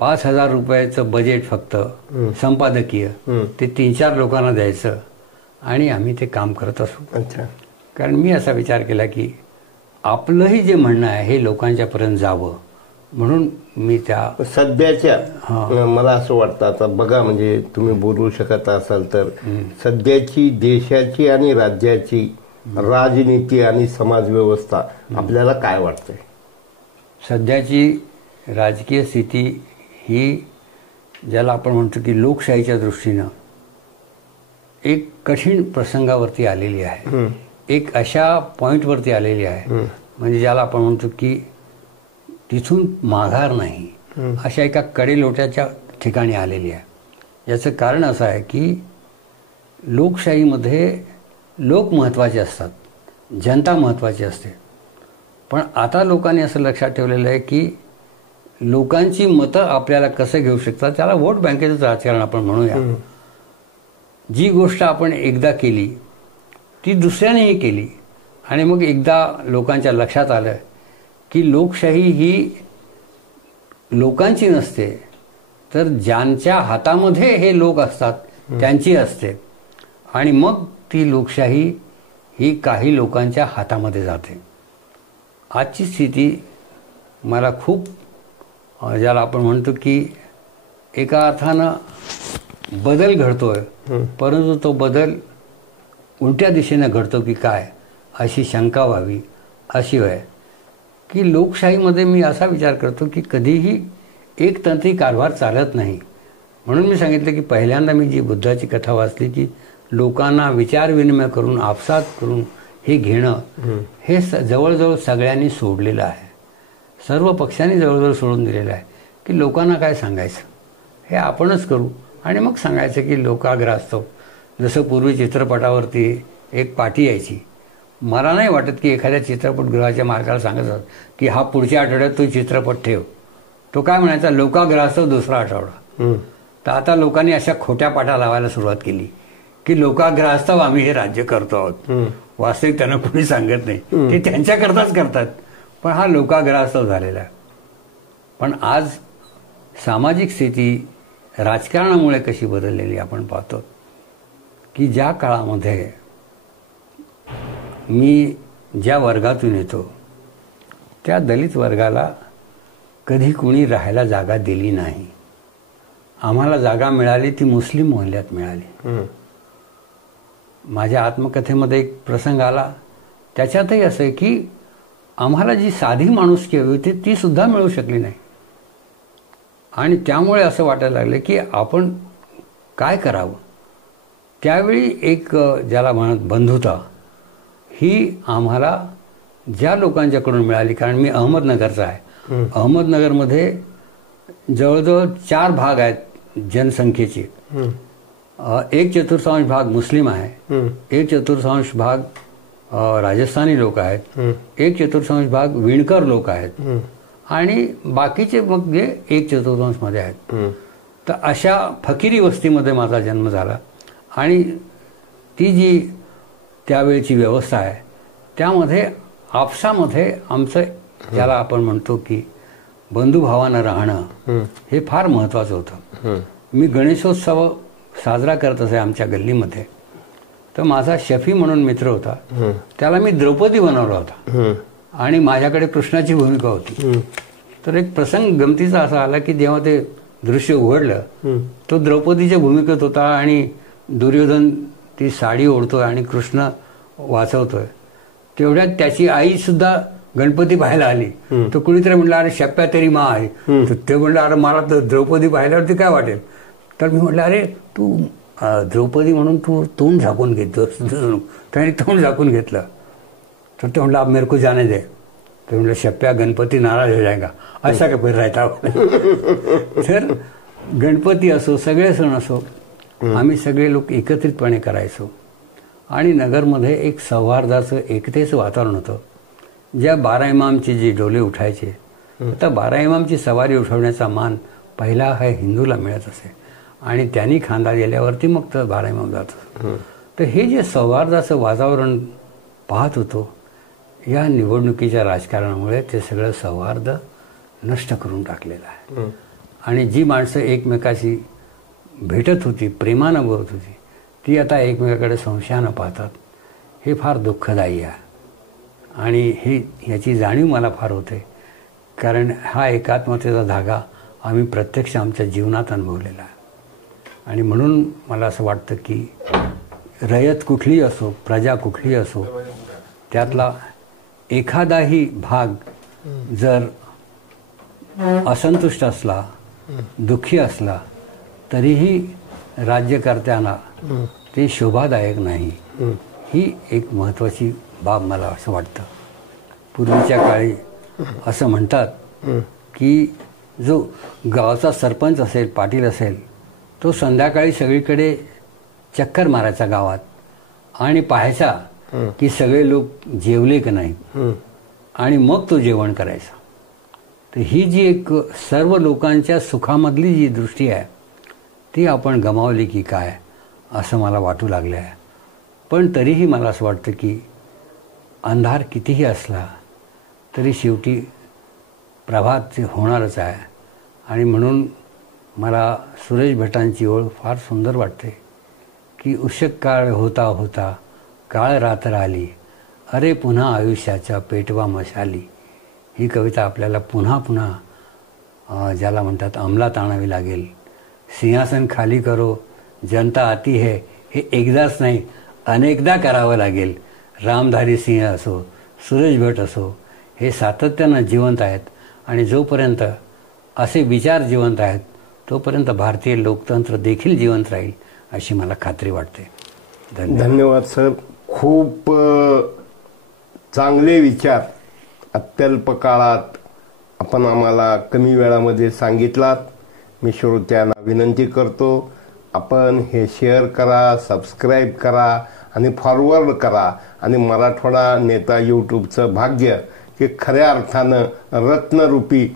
5,000 रुपयाचं बजेट फक्त संपादकीय ते 3-4 लोकांना द्यायचं आणि आम्ही ते काम करत असू. कारण मी असा विचार केला की आपलंही जे म्हणणं आहे हे लोकांच्यापर्यंत जावं म्हणून मी त्या सध्याच्या मला असं वाटतं आता बघा म्हणजे तुम्ही बोलू शकत असाल तर सध्याची देशाची आणि राज्याची राजनीती आणि समाज व्यवस्था आपल्याला काय वाटतंय? सध्याची राजकीय स्थिती ही ज्याला आपण म्हणतो की लोकशाहीच्या दृष्टीनं एक कठीण प्रसंगावरती आलेली आहे. एक अशा पॉईंटवरती आलेली आहे म्हणजे ज्याला आपण म्हणतो की तिथून माघार नाही अशा एका कडेलोट्याच्या ठिकाणी आलेली आहे. याचं कारण असं आहे की लोकशाहीमध्ये लोक महत्त्वाचे असतात, जनता महत्त्वाची असते. पण आता लोकांनी असं लक्षात ठेवलेलं आहे की लोकांची मतं आपल्याला कसं घेऊ शकतात त्याला वोट बँकेचं राजकारण आपण म्हणूया. जी गोष्ट आपण एकदा केली ती दुसऱ्यानेही केली आणि मग एकदा लोकांच्या लक्षात आलं की लोकशाही ही लोकांची नसते तर ज्यांच्या हातामध्ये हे लोक असतात त्यांची असते आणि मग ती लोकशाही ही काही लोकांच्या हातामध्ये जाते. आजची स्थिती मला खूप ज्याला आपण म्हणतो की एका अर्थानं बदल घडतोय परंतु तो बदल उलट्या दिशेनं घडतो की काय अशी शंका व्हावी अशी आहे की लोकशाहीमध्ये मी असा विचार करतो की कधीही एकतंत्री कारभार चालत नाही. म्हणून मी सांगितलं की पहिल्यांदा मी जी बुद्धाची कथा वाचली की लोकांना विचारविनिमय करून आपसात करून हे घेणं हे जवळजवळ सगळ्यांनी सोडलेलं आहे. सर्व पक्षांनी जवळजवळ सोडून दिलेलं आहे की लोकांना काय सांगायचं हे आपणच करू आणि मग सांगायचं की लोकाग्रहास्तव. जसं पूर्वी चित्रपटावरती एक पाटी यायची. मला नाही वाटत की एखाद्या चित्रपटगृहाच्या मालकाला सांगत होत की हा पुढच्या आठवड्यात तो चित्रपट ठेव. तो काय म्हणायचा लोकाग्रहास्तव दुसरा आठवडा. तर आता लोकांनी अशा खोट्या पाटा लावायला सुरुवात केली की लोकाग्रहास्तव आम्ही हे राज्य करतो आहोत. वास्तविक त्यांना कोणी सांगत नाही, ते त्यांच्याकरताच करतात. पण हा लोकाग्रहास्तव झालेला आहे. पण आज सामाजिक स्थिती राजकारणामुळे कशी बदललेली आपण पाहतो की ज्या काळामध्ये मी ज्या वर्गातून येतो त्या दलित वर्गाला कधी कुणी राहायला जागा दिली नाही. आम्हाला जागा मिळाली ती मुस्लिम मोहल्ल्यात मिळाली. माझ्या आत्मकथेमध्ये एक प्रसंग आला त्याच्यातही असं आहे की आम्हाला जी साधी माणुसकी हवी होती ती सुद्धा मिळू शकली नाही आणि त्यामुळे असं वाटायला लागलं की आपण काय करावं. त्यावेळी एक ज्याला म्हणत बंधुता ही आम्हाला ज्या लोकांच्याकडून मिळाली. कारण मी अहमदनगरचा आहे. अहमदनगरमध्ये जवळजवळ 4 भाग आहेत जनसंख्येचे. 1/4 भाग मुस्लिम आहे, 1/4 भाग राजस्थानी लोक आहेत, 1/4 भाग विणकर लोक आहेत आणि बाकीचे मग जे 1/4 मध्ये आहेत. तर अशा फकिरी वस्तीमध्ये माझा जन्म झाला आणि ती जी त्यावेळची व्यवस्था आहे त्यामध्ये आपसामध्ये आमचं ज्याला आपण म्हणतो की बंधुभावानं राहणं हे फार महत्त्वाचं होतं. मी गणेशोत्सव साजरा करत असे आमच्या गल्लीमध्ये. तर माझा शफी म्हणून मित्र होता, त्याला मी द्रौपदी बनवला होता आणि माझ्याकडे कृष्णाची भूमिका होती. तर एक प्रसंग गमतीचा असा आला की जेव्हा ते दृश्य उघडलं तो द्रौपदीच्या भूमिकेत होता आणि दुर्योधन ती साडी ओढतोय आणि कृष्ण वाचवतोय. तेवढ्यात त्याची आई सुद्धा गणपती पाहायला आली. तर कुणीतरी म्हटलं अरे शप्प्या तरी मा आहे. तर ते म्हटलं अरे मला तर द्रौपदी पाहिल्यावरती काय वाटेल. तर मी म्हटलं अरे तू द्रौपदी म्हणून तू तोंड झाकून घेतो. त्याने तोंड झाकून घेतलं. तर ते म्हटलं अब मेरे को जाने दे. तर म्हटलं शप्प्या गणपती नाराज हो जाएगा असा का फिर राहता. तर गणपती असो सगळे सण असो आम्ही सगळे लोक एकत्रितपणे करायचो आणि नगरमध्ये एक सौहार्दाचं एकतेचं वातावरण होतं. ज्या 12 इमामचे जे डोले उठायचे तर 12 इमामची सवारी उठवण्याचा मान पहिला हा हिंदूला मिळत असे आणि त्यांनी खांदा गेल्यावरती मग तर 12 इमाम जात. तर हे जे सौहार्दाचं वातावरण पाहत होतो, या निवडणुकीच्या राजकारणामुळे ते सगळं सौहार्द नष्ट करून टाकलेलं आहे. आणि जी माणसं एकमेकाशी भेटत होती, प्रेमानं बोलत होती, ती आता एकमेकाकडे संशयानं पाहतात. हे फार दुःखदायी आहे. आणि ह्याची जाणीव मला फार होते, कारण हा एकात्मतेचा धागा आम्ही प्रत्यक्ष आमच्या जीवनात अनुभवलेला आहे. आणि म्हणून मला असं वाटतं की रयत कुठलीही असो, प्रजा कुठलीही असो, त्यातला एखादाही भाग जर असंतुष्ट असला, दुःखी असला, तरीही राज्यकर्त्यांना ते शोभादायक नाही. ही एक महत्त्वाची बाब मला असं वाटतं. पूर्वीच्या काळी असं म्हणतात की जो गावाचा सरपंच असेल, पाटील असेल, तो संध्याकाळी सगळीकडे चक्कर मारायचा गावात आणि पाहायचा की सगळे लोक जेवले की नाही, आणि मग तो जेवण करायचा. तर ही जी एक सर्व लोकांच्या सुखामधली जी दृष्टी आहे, ती आपण गमावली की काय असं मला वाटू लागलं आहे. पण तरीही मला असं वाटतं की अंधार कितीही असला तरी शेवटी प्रभात होणारच आहे. आणि म्हणून मला सुरेश भटांची ओळ फार सुंदर वाटते की उषक काळ होता होता काळ रात्र आली, अरे पुन्हा आयुष्याच्या पेटवा मशाली. ही कविता आपल्याला पुन्हा पुन्हा ज्याला म्हणतात अंमलात आणावी लागेल. सिंहासन खाली करो जनता आती है, हे एकदाच नाही अनेकदा करावं लागेल. रामधारी सिंह असो, सुरेश भट असो, हे सातत्यानं जिवंत आहेत. आणि जोपर्यंत असे विचार जिवंत आहेत, तोपर्यंत भारतीय लोकतंत्र देखील जिवंत राहील अशी मला खात्री वाटते. धन्यवाद सर. खूप चांगले विचार अत्यल्प काळात आपण आम्हाला कमी वेळामध्ये सांगितलात. मी श्रोत्यांना विनंती करतो, आपण हे शेअर करा, सबस्क्राईब करा आणि फॉरवर्ड करा. आणि मराठवाडा नेता यूट्यूबचं भाग्य की खऱ्या अर्थानं रत्नरूपी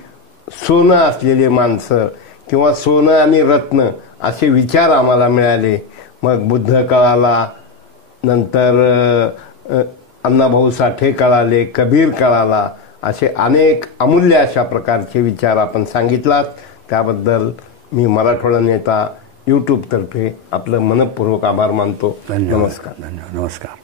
सोनं असलेले माणसं किंवा सोनं आणि रत्न असे विचार आम्हाला मिळाले. मग बुद्ध कळाला, नंतर अण्णाभाऊ साठे कळाले, कबीर कळाला, असे अनेक अमूल्य अशा प्रकारचे विचार आपण सांगितलात. त्याबद्दल मी मराठवाडा नेता यूट्यूबतर्फे आपलं मनपूर्वक आभार मानतो. नमस्कार.